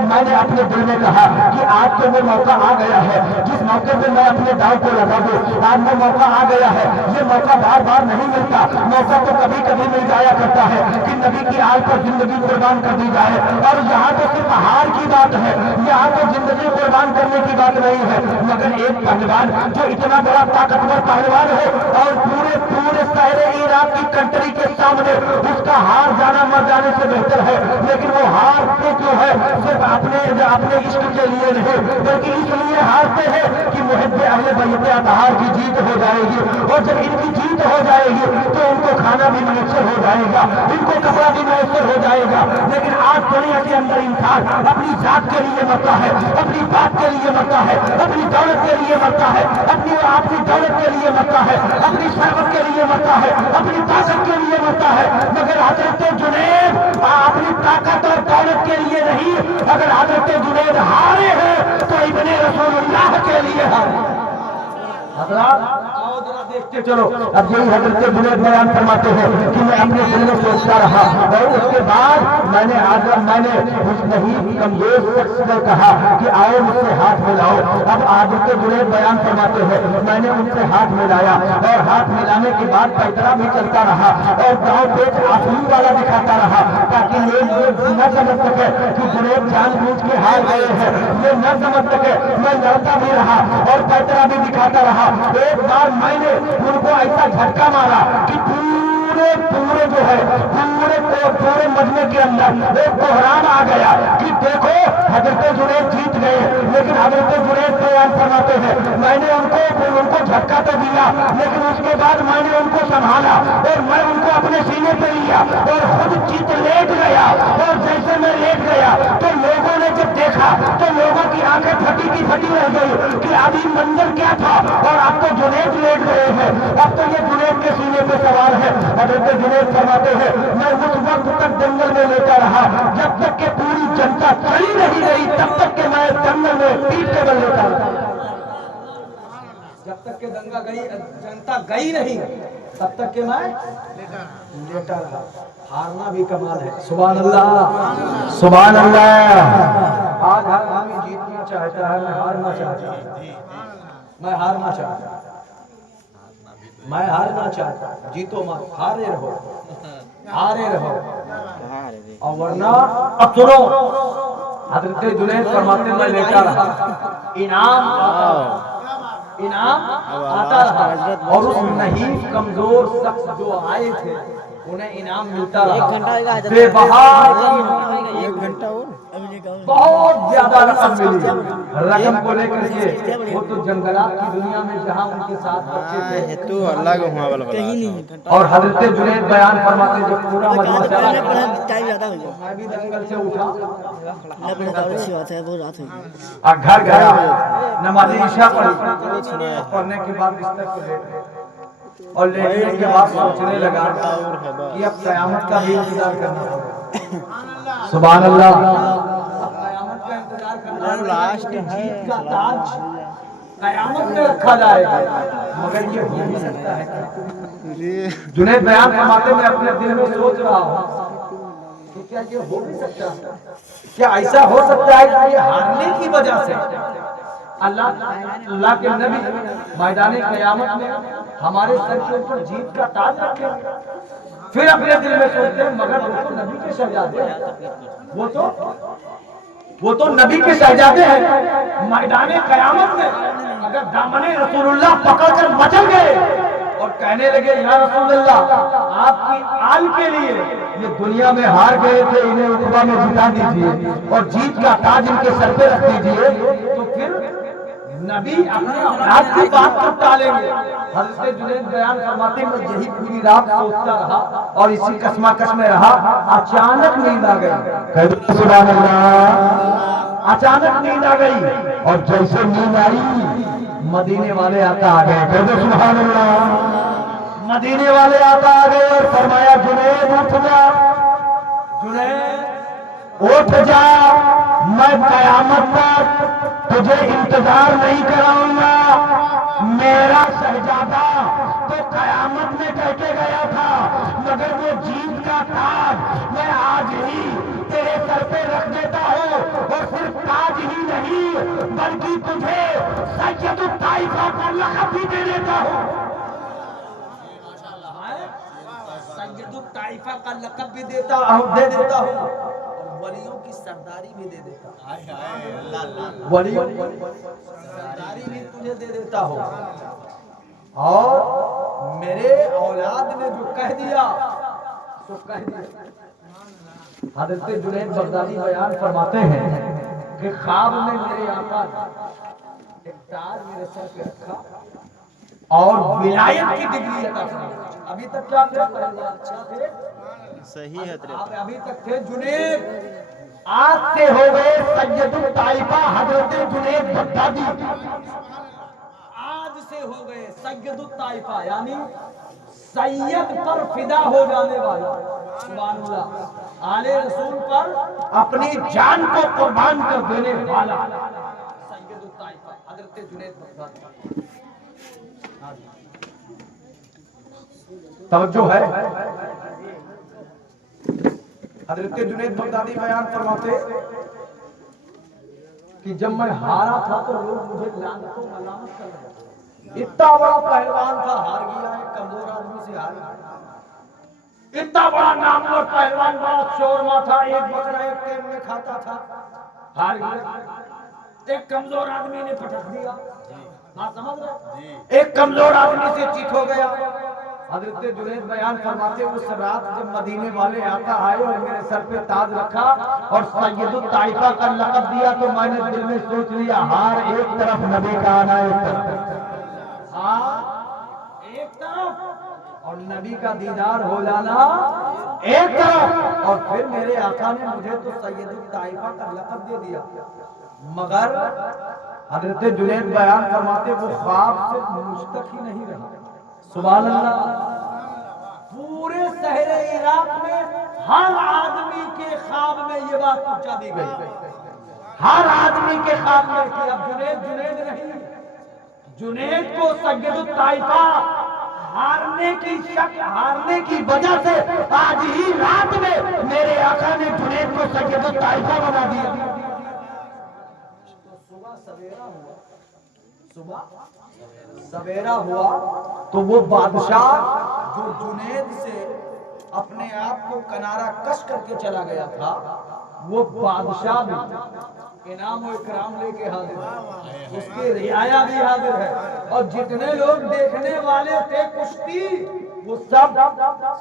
मैंने अपने दिल में कहा कि आज तो वो मौका आ गया है जिस मौके पे मैं अपने दाव को लगा दूं, आज वो मौका आ गया है, ये मौका बार बार नहीं मिलता, मौका तो कभी कभी मिल जाया करता है कि नबी की आल पर जिंदगी कुर्बान कर दी जाए और यहाँ तो सिर्फ हार की बात है, यहाँ तो जिंदगी कुर्बान करने की बात नहीं है। मगर एक पहलवान जो इतना बड़ा ताकतवर पहलवान है और पूरे शहरे इराक की कंट्री के सामने उसका हार जाना मर जाने से बेहतर है, लेकिन वो हारते क्यों है सिर्फ अपने इश्क के लिए नहीं बल्कि इसलिए हारते हैं कि मुहिब्बे अहले बैत अतहार की जीत हो जाएगी और जब इनकी जीत हो जाएगी तो उनको खाना भी मैसर हो जाएगा, इनको कपड़ा भी मैसर हो जाएगा। लेकिन आज दुनिया के अंदर इंसान अपनी जात के लिए मरता है, अपनी बात के लिए मरता है, अपनी दौलत के लिए मरता है, अपनी दौलत के लिए मरता है, अपनी शरबत के लिए मरता है, अपनी ताकत के लिए मरता है। मगर हजरत जुनैद अपनी ताकत और दौलत के लिए नहीं, अगर हजरत जुनैद हारे हैं तो इब्ने रसूलुल्लाह के लिए हारे। देखते चलो, अब यही हजरत जुनैद बयान फरमाते हैं कि मैं अपने दिल में सोचता रहा और उसके बाद मैंने उस नहीं कमजोर शख्स से कहा कि आओ मुझसे हाथ मिलाओ। अब हजरत जुनैद बयान फरमाते हैं मैंने उनसे हाथ मिलाया और हाथ मिलाने के बाद पैतरा भी चलता रहा और गाँव पेट आफरी वाला दिखाता रहा ताकि लोग न समझ सके कि जुनैद जानबूझ के हार गए हैं, ये न समझ सके। मैं लड़ता भी रहा और पैतरा भी दिखाता रहा। एक बार मैंने उनको ऐसा झटका मारा कि पूरे जो है पूरे मजमे के अंदर एक कोहराम आ गया कि देखो हजरत जुनैद जीत गए। लेकिन हजरत जुनैद बयान फरमाते हैं मैंने उनको झटका तो दिया लेकिन उसके बाद मैंने उनको संभाला और मैं उनको अपने सीने पे लिया और खुद चित लेट गया और जैसे मैं लेट गया तो लोगों ने जब देखा तो लोगों की आंखें फटी की फटी रह गई कि अभी मंजर क्या था और अब तो जुनैद लेट गए हैं, अब तो ये जुनैद के सीने पे सवार है। हजरत जुनैद फरमाते हैं मैं उस वक्त तक जंगल में लेटा रहा जब तक कि पूरी जनता चली नहीं गई, तब तक कि मैं जंगल में पीठ के बल लेटा रहा, जब तक کہ جنتا گئی نہیں تب تک کہ میں لیٹا رہا. ہارنا بھی کمال ہے. سبحان اللہ سبحان اللہ. آج ہر آدمی جیتنا چاہتا ہے. میں ہارنا چاہتا ہوں. میں ہارنا چاہتا ہوں. میں ہارنا چاہتا ہوں. جیتو مت, ہارے رہو, ہارے رہو. اور ورنہ اب سنو, حضرت جنید فرماتے میں لیٹا رہا, انعام آتا رہا, اور اس نحیف کمزور شخص جو آئے تھے انہیں انعام ملتا رہا. بے بہار ایک گھنٹہ اور بہت زیادہ رقم ملی. رقم کو لے کر کے وہ تو جنگلات کی دنیا میں جہاں ان کے ساتھ بچے تھے تو اللہ کو ہوا والا کہیں نہیں. اور حضرت جنید بیان فرماتے جب پورا مجمع چلا ٹائم زیادہ ہو گیا. میں بھی دنگل سے اٹھا, اچھی بات ہے, وہ رات ہوئی. اور گھر گیا, نماز عشاء پڑھی, پڑھنے کے بعد بستر پہ لیٹ گیا. اور لیٹنے کے بعد سوچنے لگا کہ اب قیامت کا بھی انتظار کرنا ہوگا. سبحان اللہ. قیامت کا انتظار کرنا ہوگا. جیت کا تاج قیامت میں رکھا جائے گا, مگر یہ ہو نہیں سکتا ہے. جنید بیان فرماتے میں اپنے دل میں سوچ رہا ہوں کہ کیا یہ ہو بھی سکتا ہے, کیا ایسا ہو سکتا ہے کہ یہ ہارنے کی وجہ سے اللہ کے نبی میدان قیامت میں ہمارے سر کے اوپر جیت کا تاج رکھے. پھر اپنے دل میں سوچتے ہیں مگر وہ تو نبی کے شہزادے ہیں, وہ تو نبی کے شہزادے ہیں. میدان قیامت میں اگر دامن رسول اللہ پکڑ کر مچل گئے اور کہنے لگے یا رسول اللہ آپ کی آل کے لیے یہ دنیا میں ہار گئے تھے, انہیں عقبہ میں جتا دیجیے اور جیت کا تاج ان کے سر پہ رکھ دیجیے, تو پھر نبی اپنے اولاد کی بات کر ٹالیں گے. حضرت جنید بیان فرماتے میں یہی پوری رات سوچتا رہا اور اسی کشمکش میں رہا. اچانک نیند آ گئی. سبحان اللہ. اچانک نیند آ گئی اور جیسے نیند آئی مدینے والے آقا آ گئے. کہتے سبحان اللہ. مدینے والے آقا آ گئے اور فرمایا جنید اٹھ جا, جنید اٹھ جا, میں قیامت تک تجھے انتظار نہیں کراؤں گا. میرا شہزادہ تو قیامت میں کہہ کے گیا تھا مگر وہ جیت کا تاج میں آج ہی تیرے سر پہ رکھ دیتا ہوں, اور صرف تاج ہی نہیں بلکہ تجھے سید الطائفہ کا لقب بھی دے دیتا ہوں. سید الطائفہ کا لقب بھی دے دیتا ہوں, اور ولیوں کی سرداری بھی دے دیتا ہوں. ولیوں کی سرداری بھی تجھے دے دیتا ہوں. اور میرے اولاد نے جو کہہ دیا تو کہہ دیا. حضرت جنید بغدادی بیان فرماتے ہیں کہ خواب میں میرے آقا ایک تاج میرے سر پہ رکھا اور ولایت کی ڈگری عطا فرمائی. ابھی تک کیا تھے؟ صحیح ہے. ابھی تک تھے جنید, آج سے ہو گئے سید الطائفہ حضرت جنید بغدادی. آج سے ہو گئے سید الطائفہ یعنی سید پر فدا ہو جانے والا. سبحان اللہ. آل رسول پر اپنی جان کو قربان کر دینے والا سید الطائفہ حضرت جنید بغدادی. توجہ ہے. حضرت جنید بغدادی بیان فرماتے کہ جب میں ہارا تھا تو لوگ مجھے لعنت و ملامت کر رہے تھے. اتنا بڑا پہلوان تھا, ہار گیا ہے, کمزور آدمی سے ہار گیا. اتنا بڑا نامور پہلوان, بڑا شورما تھا, ایک بکرا ایک ٹائم میں کھاتا تھا, ہار گیا. ایک کمزور آدمی نے پٹک دیا. بات سمجھ رہے؟ ایک کمزور آدمی سے چیت ہو گیا. حضرت جنید بیان فرماتے اس رات جب مدینے والے آقا آئے اور میرے سر پہ تاج رکھا اور سید الطائفہ کا لقب دیا تو میں نے دل میں سوچ لیا ہار ایک طرف, نبی کا آنا ایک طرف. ہار ایک طرف اور نبی کا دیدار ہو جانا ایک طرف. اور پھر میرے آقا نے مجھے تو سید الطائفہ کا لقب دے دیا. مگر حضرت جنید بیان فرماتے وہ خواب سے مشتق ہی نہیں رہا. سبحان اللہ. پورے شہر عراق میں ہر آدمی کے خواب میں یہ بات پہنچا دی گئی. ہر آدمی کے خواب میں کہ اب جنید نہیں, जुनैद को सैयद ताइफा हारने की वजह से आज ही रात में मेरे आका ने जुनैद को सैयद ताइफा बना दिया। तो सुबह सवेरा हुआ तो वो बादशाह जो जुनैद से अपने आप को किनारा कस करके चला गया था, वो बादशाह भी इनाम और इकराम लेके हाजिर है, उसकी रियाया भी हाजिर है, और जितने लोग देखने वाले थे कुश्ती वो सब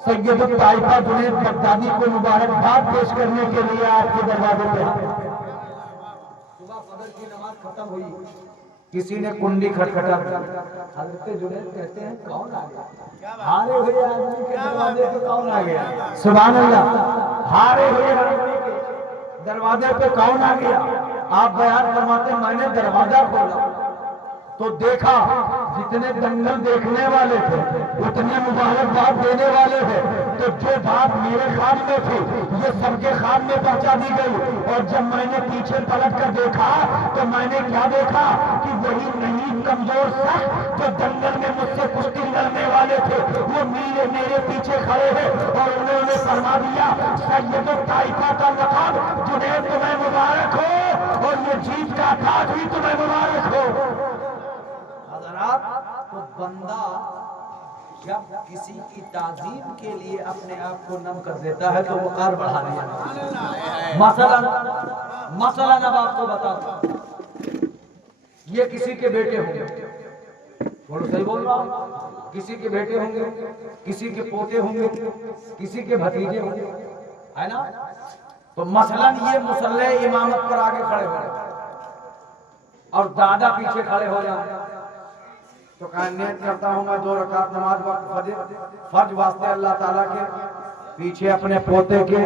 सैयद ताइफा जुनैद बगदादी को मुबारकबाद पेश करने के लिए आपके दरवाजे पे आए। सुबह फजर की नमाज खत्म हुई, किसी ने कुंडी खटखटा, हजरत जुनैद कहते हैं कौन आ गया? हारे हुए आदमी के दरवाजे पे कौन आ गया? सुभान अल्लाह, हारे हुए आदमी के दरवाजे पे कौन आ गया? आप बयान फरमाते मैंने दरवाजा खोला तो देखा जितने दंगल देखने वाले थे उतने मुबारकबाद देने वाले थे, तो जो बात मेरे ख्वाब में थी ये सबके ख्वाब में पहुंचा दी गई। और जब मैंने पीछे पलट कर देखा तो मैंने क्या देखा कि वही नहीं कमजोर सख्त जो दंगल में मुझसे कुश्ती लड़ने वाले थे वो मेरे पीछे खड़े हैं, और उन्होंने फरमा दिया सैयद ताइफा का लक़ब जुनैद तुम्हें मुबारक हो और ये जीत का ताज भी तुम्हें मुबारक हो। तो बंदा जब किसी की ताजीम के लिए अपने आप को नम कर देता है तो वो कार बढ़ा दिया। मसलन अब आपको बताता, ये किसी के बेटे होंगे, बोलो सही बोल रहा हूं, किसी के बेटे होंगे, किसी के पोते होंगे, किसी के भतीजे होंगे, है ना? तो मसलन ये मुसल्ले इमामत पर आगे खड़े हो जाए और दादा पीछे खड़े हो जाए, तो नियत करता हूं मैं 2 रकात नमाज वक्त फर्ज वास्ते अल्लाह ताला के पीछे अपने पोते के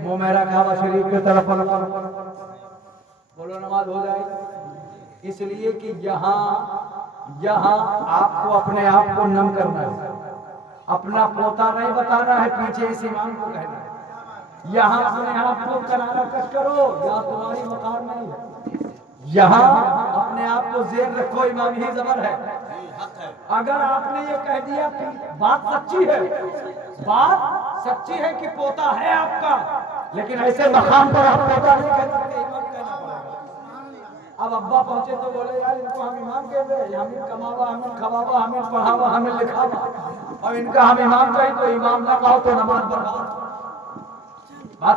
मुंह मेरा काबा शरीफ की तरफ बोलो नमाज हो जाएगी। इसलिए कि यहाँ आपको अपने आप को नम करना है, अपना पोता नहीं बताना है, पीछे इस इमाम को कहना है। यहाँ अपने आप को किनारा कस करो, यहाँ तुम्हारी मकान नहीं है, यहाँ अपने आप को जेर रखो, इमाम ही जबर है। अगर आपने ये कह दिया कि बात सच्ची है कि पोता है आपका, लेकिन ऐसे मकाम पर आप पोता नहीं कह सकते, इमाम कहना पड़ेगा। अब अब्बा पहुंचे तो बोले यार इनको हम इमाम कहते हैं, हमें कमावा, हमें खवावा, हमें पढ़ावा, हमें लिखावा, और इनका हम इमाम कहें तो इमाम ना कहो तो नमाज बर्बाद। बात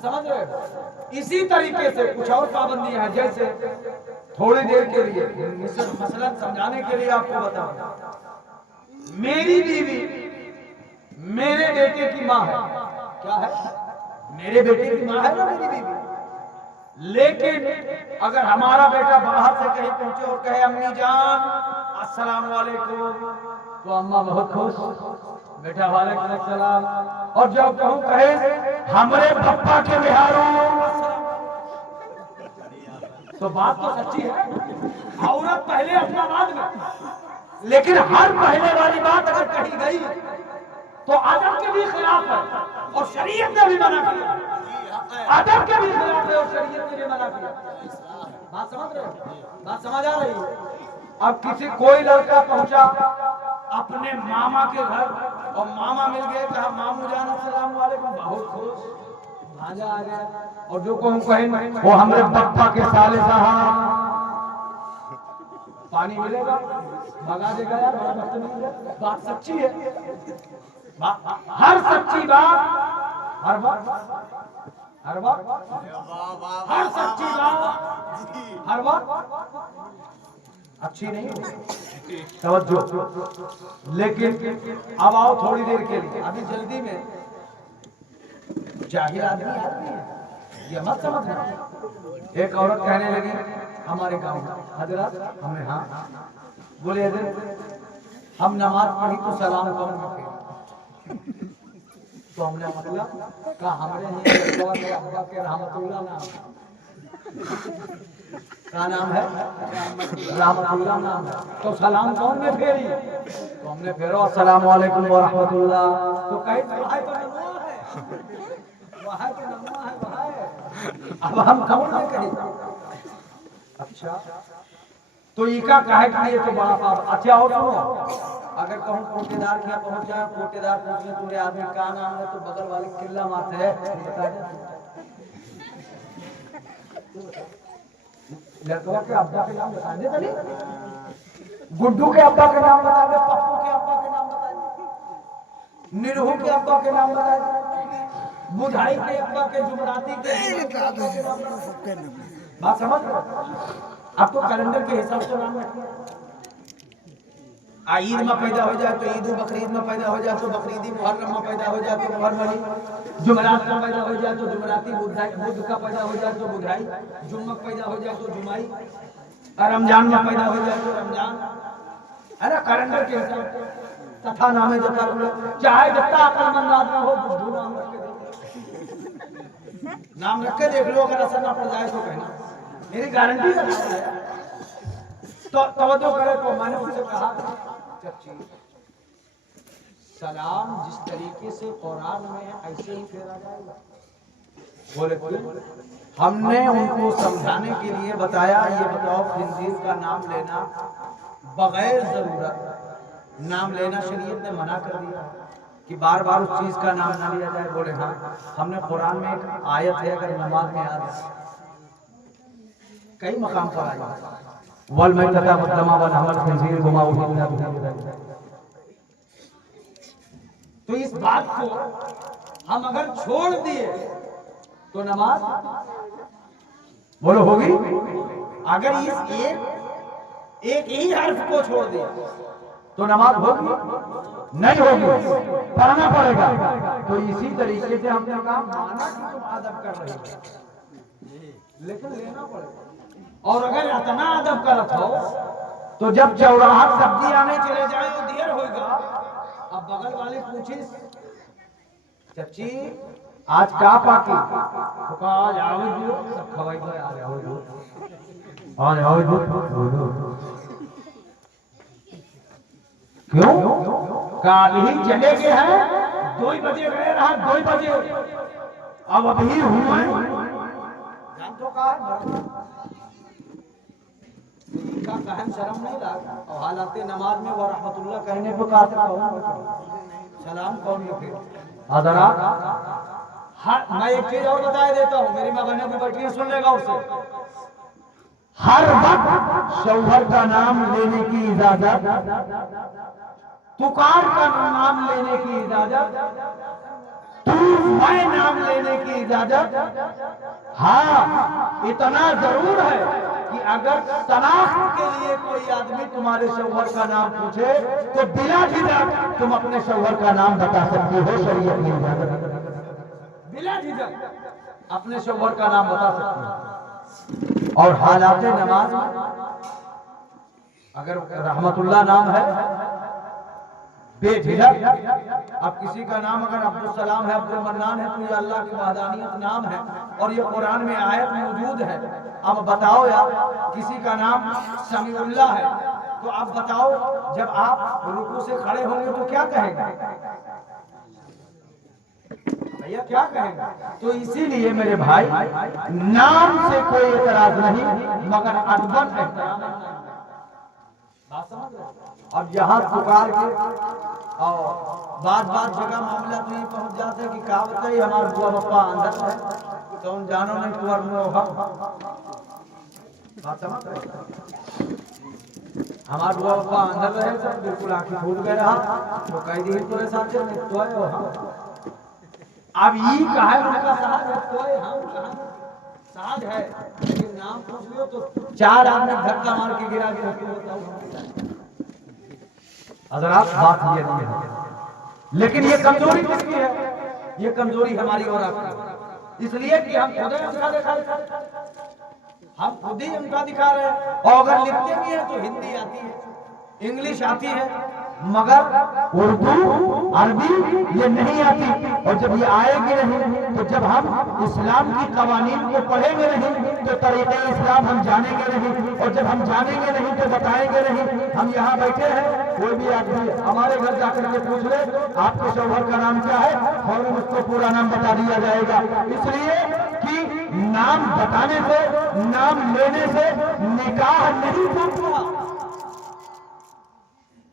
समझ रहे हो? इसी तरीके से कुछ और पाबंदियां हैं, जैसे थोड़ी देर के लिए मसलन समझाने के लिए आपको बताऊं, मेरी बीवी मेरे बेटे की माँ है। क्या है? मेरे बेटे की माँ है ना मेरी बीवी। लेकिन अगर हमारा बेटा बाहर से कहीं पहुंचे और कहे अम्मी जान अस्सलाम वालेकुम, तो अम्मा बहुत खुश, बेटा वालेकुम अस्सलाम। और जब कहूं कहे हमरे पप्पा के बिहारों, तो बात तो सच्ची है, औरत पहले अपना बाद में। लेकिन हर पहले वाली बात अगर कही गई तो अदब के भी खिलाफ है और शरीयत ने भी मना किया। अदब के भी खिलाफ है और शरीयत ने भी मना किया। बात समझ रहे हो? बात समझ आ रही है? अब कोई लड़का पहुंचा अपने मामा के घर और मामा मिल गए, कहा मामू जान अस्सलाम वालेकुम, बहुत खुश, भांजा आ गया। और जो को हम कहें वो हमारे पप्पा के साले साहब, पानी मिलेगा भगा देगा यार, बड़ा बदतमीज है। बात सच्ची है, हर सच्ची बात हर वक्त हर सच्ची बात हर वक्त अच्छी नहीं होती। तवज्जो। लेकिन अब आओ थोड़ी देर के लिए, अभी जल्दी में जाहिल आदमी है, ये मत समझना। एक औरत कहने लगी हमारे गांव में, हजरत हमें, हाँ बोले हजरत हम नमाज पढ़ी तो सलाम कौन रखे? तो हमने मतलब कहा हमारे अब्बा के रहमतुल्लाह नाम, क्या नाम है? रहमतुल्लाह नाम है। तो सलाम कौन ने फेरी? तो हमने फेरो अस्सलाम वालेकुम व रहमतुल्लाह। तो कहीं वहाँ तो नमवा है। अब हम कौन ने कही? अच्छा तो इका काहे के लिए तो बड़ा पाप। अच्छा और सुनो, अगर कहूँ कोटेदार के यहाँ पहुंच जाए, कोटेदार पूछे तुम्हारे आदमी का नाम है, तो बगल वाले किल्ला मारते है, बता दे लड़का के अब्बा के नाम बता दे, तनी गुड्डू के अब्बा के नाम बता दे, पप्पू के अब्बा के नाम बता दे, निरहू के अब्बा के नाम बता दे, बुधाई के अब्बा के, जुमराती के बात समझ रहे हो? अब तो कैलेंडर के हिसाब से नाम रखिए। ईद में पैदा हो जाए तो ईद, बकरीद में पैदा हो जाए तो बकरीदी, मुहर्रम में पैदा हो जाए तो मुहर्रमी, जुमरात में पैदा हो जाए तो जुमराती, बुध का पैदा हो जाए तो बुधाई, जुम्मक पैदा हो जाए तो जुमाई, रमजान में पैदा हो जाए तो रमजान। अरे कैलेंडर के हिसाब से तथा नामे जता चाहे जितना अकलमंद आदमी हो, बुद्धू नाम रख के देख लो, अगर असर ना पड़ जाए तो कहना, मेरी गारंटी है। तो तवज्जो करे तो मैंने उनसे कहा, चच्ची सलाम जिस तरीके से कुरान में है ऐसे ही फेरा जाएगा। बोले क्यों? हमने उनको समझाने के लिए बताया, ये बताओ खिंजीर का नाम लेना बगैर जरूरत नाम लेना शरीयत ने मना कर दिया कि बार बार उस चीज का नाम ना लिया जाए। बोले हाँ, हमने कुरान में एक आयत है, अगर नमाज में याद कई मकाम पर आई, वल में तथा मुतलमा वन हमल खंजीर गुमा उहिल्ला बिही। तो इस बात को हम अगर छोड़ दिए तो नमाज बोलो होगी। अगर इस एक ही हर्फ को छोड़ दिया तो नमाज होगी नहीं होगी, पढ़ना पड़ेगा। तो इसी तरीके से हमने कहा माना कि तुम अदब कर रहे हो, लेकिन लेना पड़ेगा। और अगर इतना अदब करत हो तो जब चौराहा सब्जी आने चले जाए तो देर होगा, अब बगल वाले पूछे चच्ची आज का पाकी, तो कहा आज आओ जो सब खवाई दो, आज आओ जो आज आओ जो। क्यों? काल ही चले गए हैं, 2 बजे गए रहा, 2 बजे अब अभी हुआ जान तो का का कहन शर्म नहीं लगा। और हालांकि नमाज में व रहमतुल्लाह कहने पे काफिर कौन, सलाम कौन लिखे हजरा। मैं एक चीज और बता देता हूँ, मेरी माँ बहने भी बैठी सुन लेगा उससे। हर वक्त शौहर का नाम लेने की इजाजत, तुकार का नाम लेने की इजाजत, तू मैं नाम लेने की इजाजत। हाँ, इतना जरूर है कि अगर तलाक के लिए कोई आदमी तुम्हारे शौहर का नाम पूछे तो बिला झिझक तुम अपने शौहर का नाम बता सकती हो, शरीयत की इजाजत। बिला झिझक अपने शौहर का नाम बता सकती हो। और हालात नमाज में अगर रहमतुल्लाह नाम है बेझिझक, अब किसी का नाम अगर अब्दुल सलाम है, अब्दुल मन्नान है, तो ये अल्लाह की वहदानियत नाम है और ये कुरान में आयत मौजूद है। अब बताओ यार, किसी का नाम समीउल्लाह है, तो अब बताओ जब आप रुकू से खड़े होंगे तो क्या कहेंगे भैया, क्या कहेंगे? तो इसीलिए मेरे भाई नाम से कोई एतराज नहीं, मगर अदब एहतराम। अब यहाँ पुकार के और बात जगह मामला तो ये पहुंच जाता है कि का बताइए हमारे बुआ बप्पा अंदर है तो उन जानो नहीं तुअर हमारे बुआ बप्पा अंदर रहे सब बिल्कुल आंखें फूट गए रहा तो कह दी तुम्हारे साथ तो अब ये कहा है उनका साहब है तो हम साहब है, लेकिन नाम पूछ लियो तो 4 आदमी धक्का मार के गिरा के हजरात बात ये नहीं है। लेकिन ये कमजोरी किसकी है? ये कमजोरी हमारी और आपकी, इसलिए कि हम खुद उनका दिखा रहे हैं, हम खुद ही उनका दिखा रहे हैं। और अगर लिखते भी हैं तो हिंदी आती है, इंग्लिश आती है, मगर उर्दू अरबी ये नहीं आती। और जब ये आएगी नहीं तो जब हम इस्लाम की कवानीन को पढ़ेंगे नहीं तो तरीके इस्लाम हम जानेंगे नहीं, और जब हम जानेंगे नहीं तो बताएंगे नहीं। हम यहाँ बैठे हैं, कोई भी आदमी हमारे घर जाकर के पूछ ले आपके शौहर का नाम क्या है, फौरन उसको पूरा नाम बता दिया जाएगा। इसलिए कि नाम बताने से, नाम लेने से निकाह नहीं टूटता।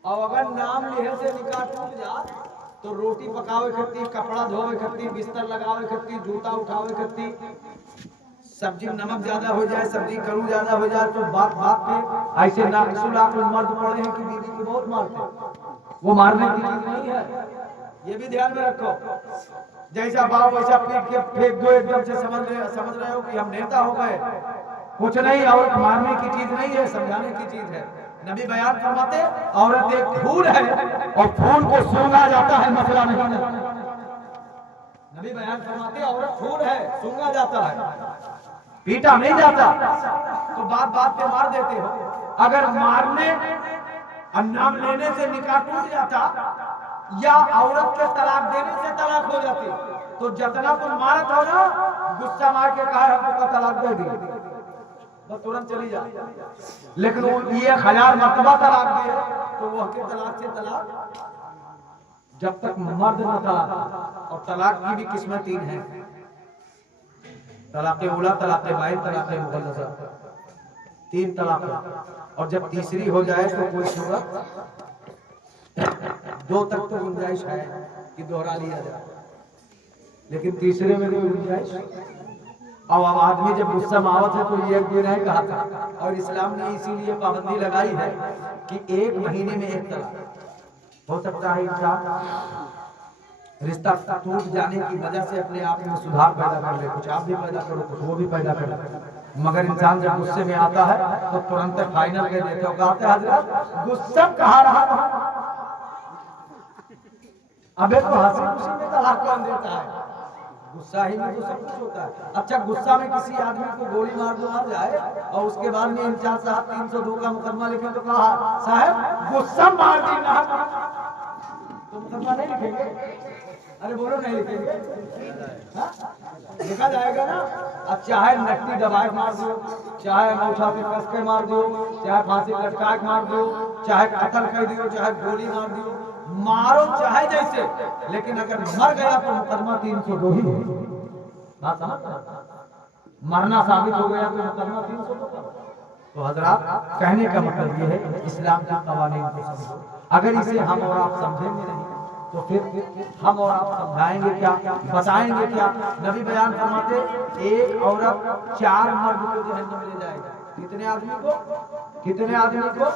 और अगर नाम लिहे से निकाह टूट जा तो रोटी पकावे खत्ती, कपड़ा धोवे खत्ती, बिस्तर लगावे खत्ती, जूता उठावे खत्ती, सब्जी में नमक ज्यादा हो जाए, सब्जी करू ज्यादा हो जाए तो बात बात पे ऐसे नाकसुलाक मर्द पड़े हैं कि बीवी को बहुत मारते। वो मारने की चीज नहीं है, ये भी ध्यान में रखो। जैसा भाव वैसा पीट के फेंक दो, एकदम से समझ रहे हो कि हम नेता हो गए। कुछ नहीं, औरत मारने की चीज नहीं है, समझाने की चीज है। नबी बयान फरमाते औरत एक फूल है और फूल को सूंघा जाता है, मसला नहीं है। नबी बयान फरमाते औरत फूल है, सूंघा जाता है, पीटा नहीं जाता। तो बात बात पे मार देते हो। अगर मारने और नाम लेने से निकाह टूट जाता या औरत के तलाक देने से तलाक हो जाती तो जितना तुम मारत हो ना, गुस्सा मार के कहा हमको तलाक दे दी, बस तुरंत चली जा। लेकिन वो 1000 मर्तबा तलाक दे तो वह के तलाक से तलाक, जब तक मर्द न तलाक। और तलाक की भी किस्में 3 हैं, तलाक़े उला, तलाक़े बाइन, तलाक़े मुग़ल्लज़ा, 3 तलाक। और जब तीसरी हो जाए तो कोई सूरत 2 तक तो गुंजाइश है कि दोहरा लिया जाए, लेकिन तीसरे में कोई गुंजाइश। और अब आदमी जब गुस्सा मावत है तो ये एक दिन है कहा था, और इस्लाम ने इसीलिए पाबंदी लगाई है कि 1 महीने में 1 तलाक। हो सकता है इंसान रिश्ता टूट जाने की वजह से अपने आप में सुधार पैदा कर ले, कुछ आप भी पैदा करो, कुछ वो भी पैदा करो। मगर इंसान जब गुस्से में आता है तो तुरंत फाइनल कह देते हो, कहते हैं हजरत गुस्सा कहाँ रहा, अबे तो हंसी खुशी में तलाक कौन देता है, गुस्सा ही में तो सब कुछ होता है। अच्छा, गुस्सा में किसी आदमी को गोली मार दो मर जाए और उसके बाद में इंचार्ज साहब 302 का मुकदमा लिखे तो कहा साहब गुस्सा मार दी ना, तो मुकदमा नहीं लिखेंगे? अरे बोलो नहीं लिखेंगे? लिखा जाएगा ना। अब चाहे नट्टी दबाए मार दो, चाहे मौछा पे कस के मार दो, चाहे फांसी लटका के मार दो, चाहे कत्ल कर दियो, चाहे गोली मार दियो, मारो चाहे जैसे, लेकिन अगर मर गया तो मुकदमा 302 ही है। बात समझ, मरना साबित हो गया तो मुकदमा 302। तो हजरात, कहने का मतलब ये है इस्लाम के कवानीन को समझो। अगर इसे हम और आप समझेंगे नहीं तो फिर हम और आप समझाएंगे क्या, बताएंगे क्या? नबी बयान फरमाते एक औरत 4 मर्द को जहन्नम में ले जाएगी। कितने आदमी को? कितने आदमी को?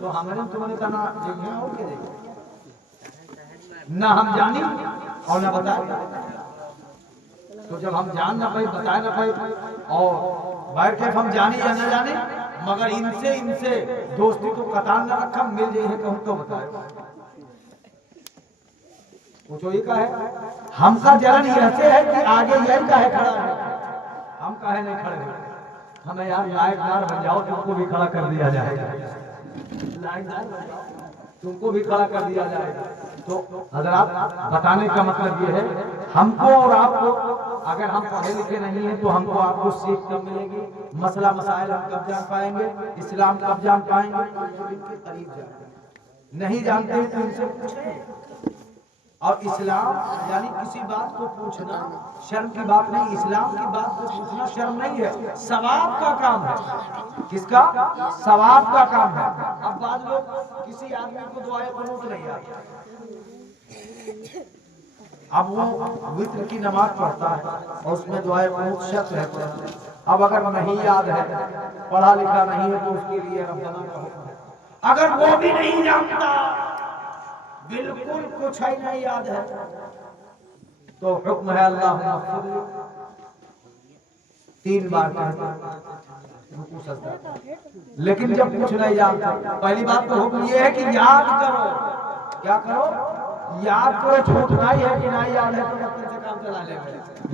तो हमारे तुमने कहना देखिए और क्या देखें, ना हम जानी और ना बताए। तो जब हम जान ना पाए, बताए ना पाए, और बैठ के हम जानी या ना जाने, मगर इनसे दोस्ती तो कतान न रखा, मिल जाए कहूँ तो बताए। पूछो ये का है, हमका जलन ऐसे है कि आगे यही का है खड़ा है, हम काहे नहीं खड़े हैं? हमें यार लायकदार बन जाओ, तुमको भी खड़ा कर दिया जाएगा, तुमको भी खड़ा कर दिया जाएगा। तो हजरात, बताने का मतलब ये है, हमको और आपको, अगर हम पढ़े लिखे नहीं हैं तो हमको आपको सीख कब मिलेगी, मसला मसाइल हम कब जान पाएंगे, इस्लाम कब जान पाएंगे? इनके करीब जाएंगे। नहीं जानते तो इनसे पूछें। और इस्लाम यानी किसी बात को पूछना शर्म की बात नहीं, इस्लाम की बात को पूछना शर्म नहीं है, सवाब का काम है। किसका? सवाब का काम है। अब बाद लोग किसी आदमी को दुआए कुनूत नहीं आती, अब वो वित्र की नमाज पढ़ता है और उसमें दुआए कुनूत शर्त है। अब अगर नहीं याद है, पढ़ा लिखा नहीं है, तो उसके लिए रब्बना का हुक्म है। अगर वो भी नहीं जानता, बिल्कुल कुछ ही नहीं याद है, तो हुक्म है अल्लाहुम्मा फ़िरली 3 बार रुकू सजदा। लेकिन जब कुछ नहीं जानता, पहली बात तो हुक्म ये है कि याद करो। क्या करो? याद करो। छूटना ही है कि नहीं याद है तो अपने से काम चला लेंगे,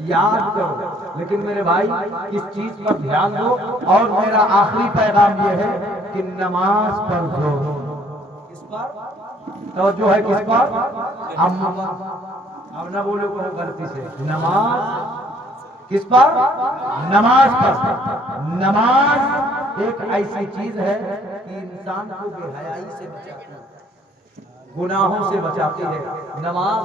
याद करो। लेकिन मेरे भाई, इस चीज पर ध्यान दो। और मेरा आखिरी पैगाम ये है कि नमाज पर जोर। किस पर तो जो है, किस पर? अब ना बोलो को गलती से, नमाज किस पर? नमाज पर। नमाज एक ऐसी चीज है कि इंसान को बेहयाई से बचाती है, गुनाहों से बचाती है। नमाज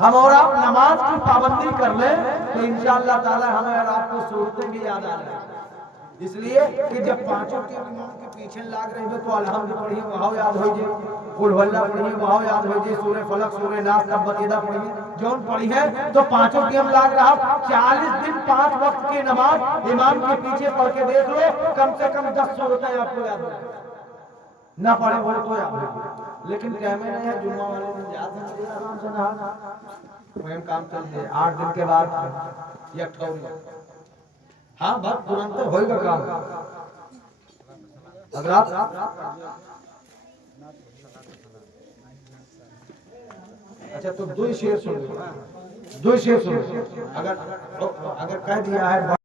हम और आप नमाज की पाबंदी कर ले तो इंशाअल्लाह ताला हमें और आपको सूरतें भी याद आ जाएंगी। इसलिए कि जब 5 के इमाम के पीछे लाग रहे हो तो अल्हम्दुलिल्लाह पढ़िए, वहाँ याद हो जाए। कुल हल्ला पढ़िए, वहाँ याद हो जी, सूर्य फलक, सूर्य नास, तब्बत यदा पढ़िए, जौन पढ़ी है तो पांचों टीम लाग रहा। 40 दिन 5 वक्त की नमाज इमाम के पीछे पढ़ के देख लो, कम से कम 10 सूरतें आपको याद हो, ना पढ़े बोले तो याद हो। लेकिन कहने नहीं है, जुम्मा वाले दिन याद नहीं, आराम से नहा वही काम चल जाए। 8 दिन के बाद एक ठौरी, हाँ बस तुरंत होएगा काम। अगर आप अच्छा तो 2 शेर सुन लो, 2 शेर सुन लो। अगर कह दिया है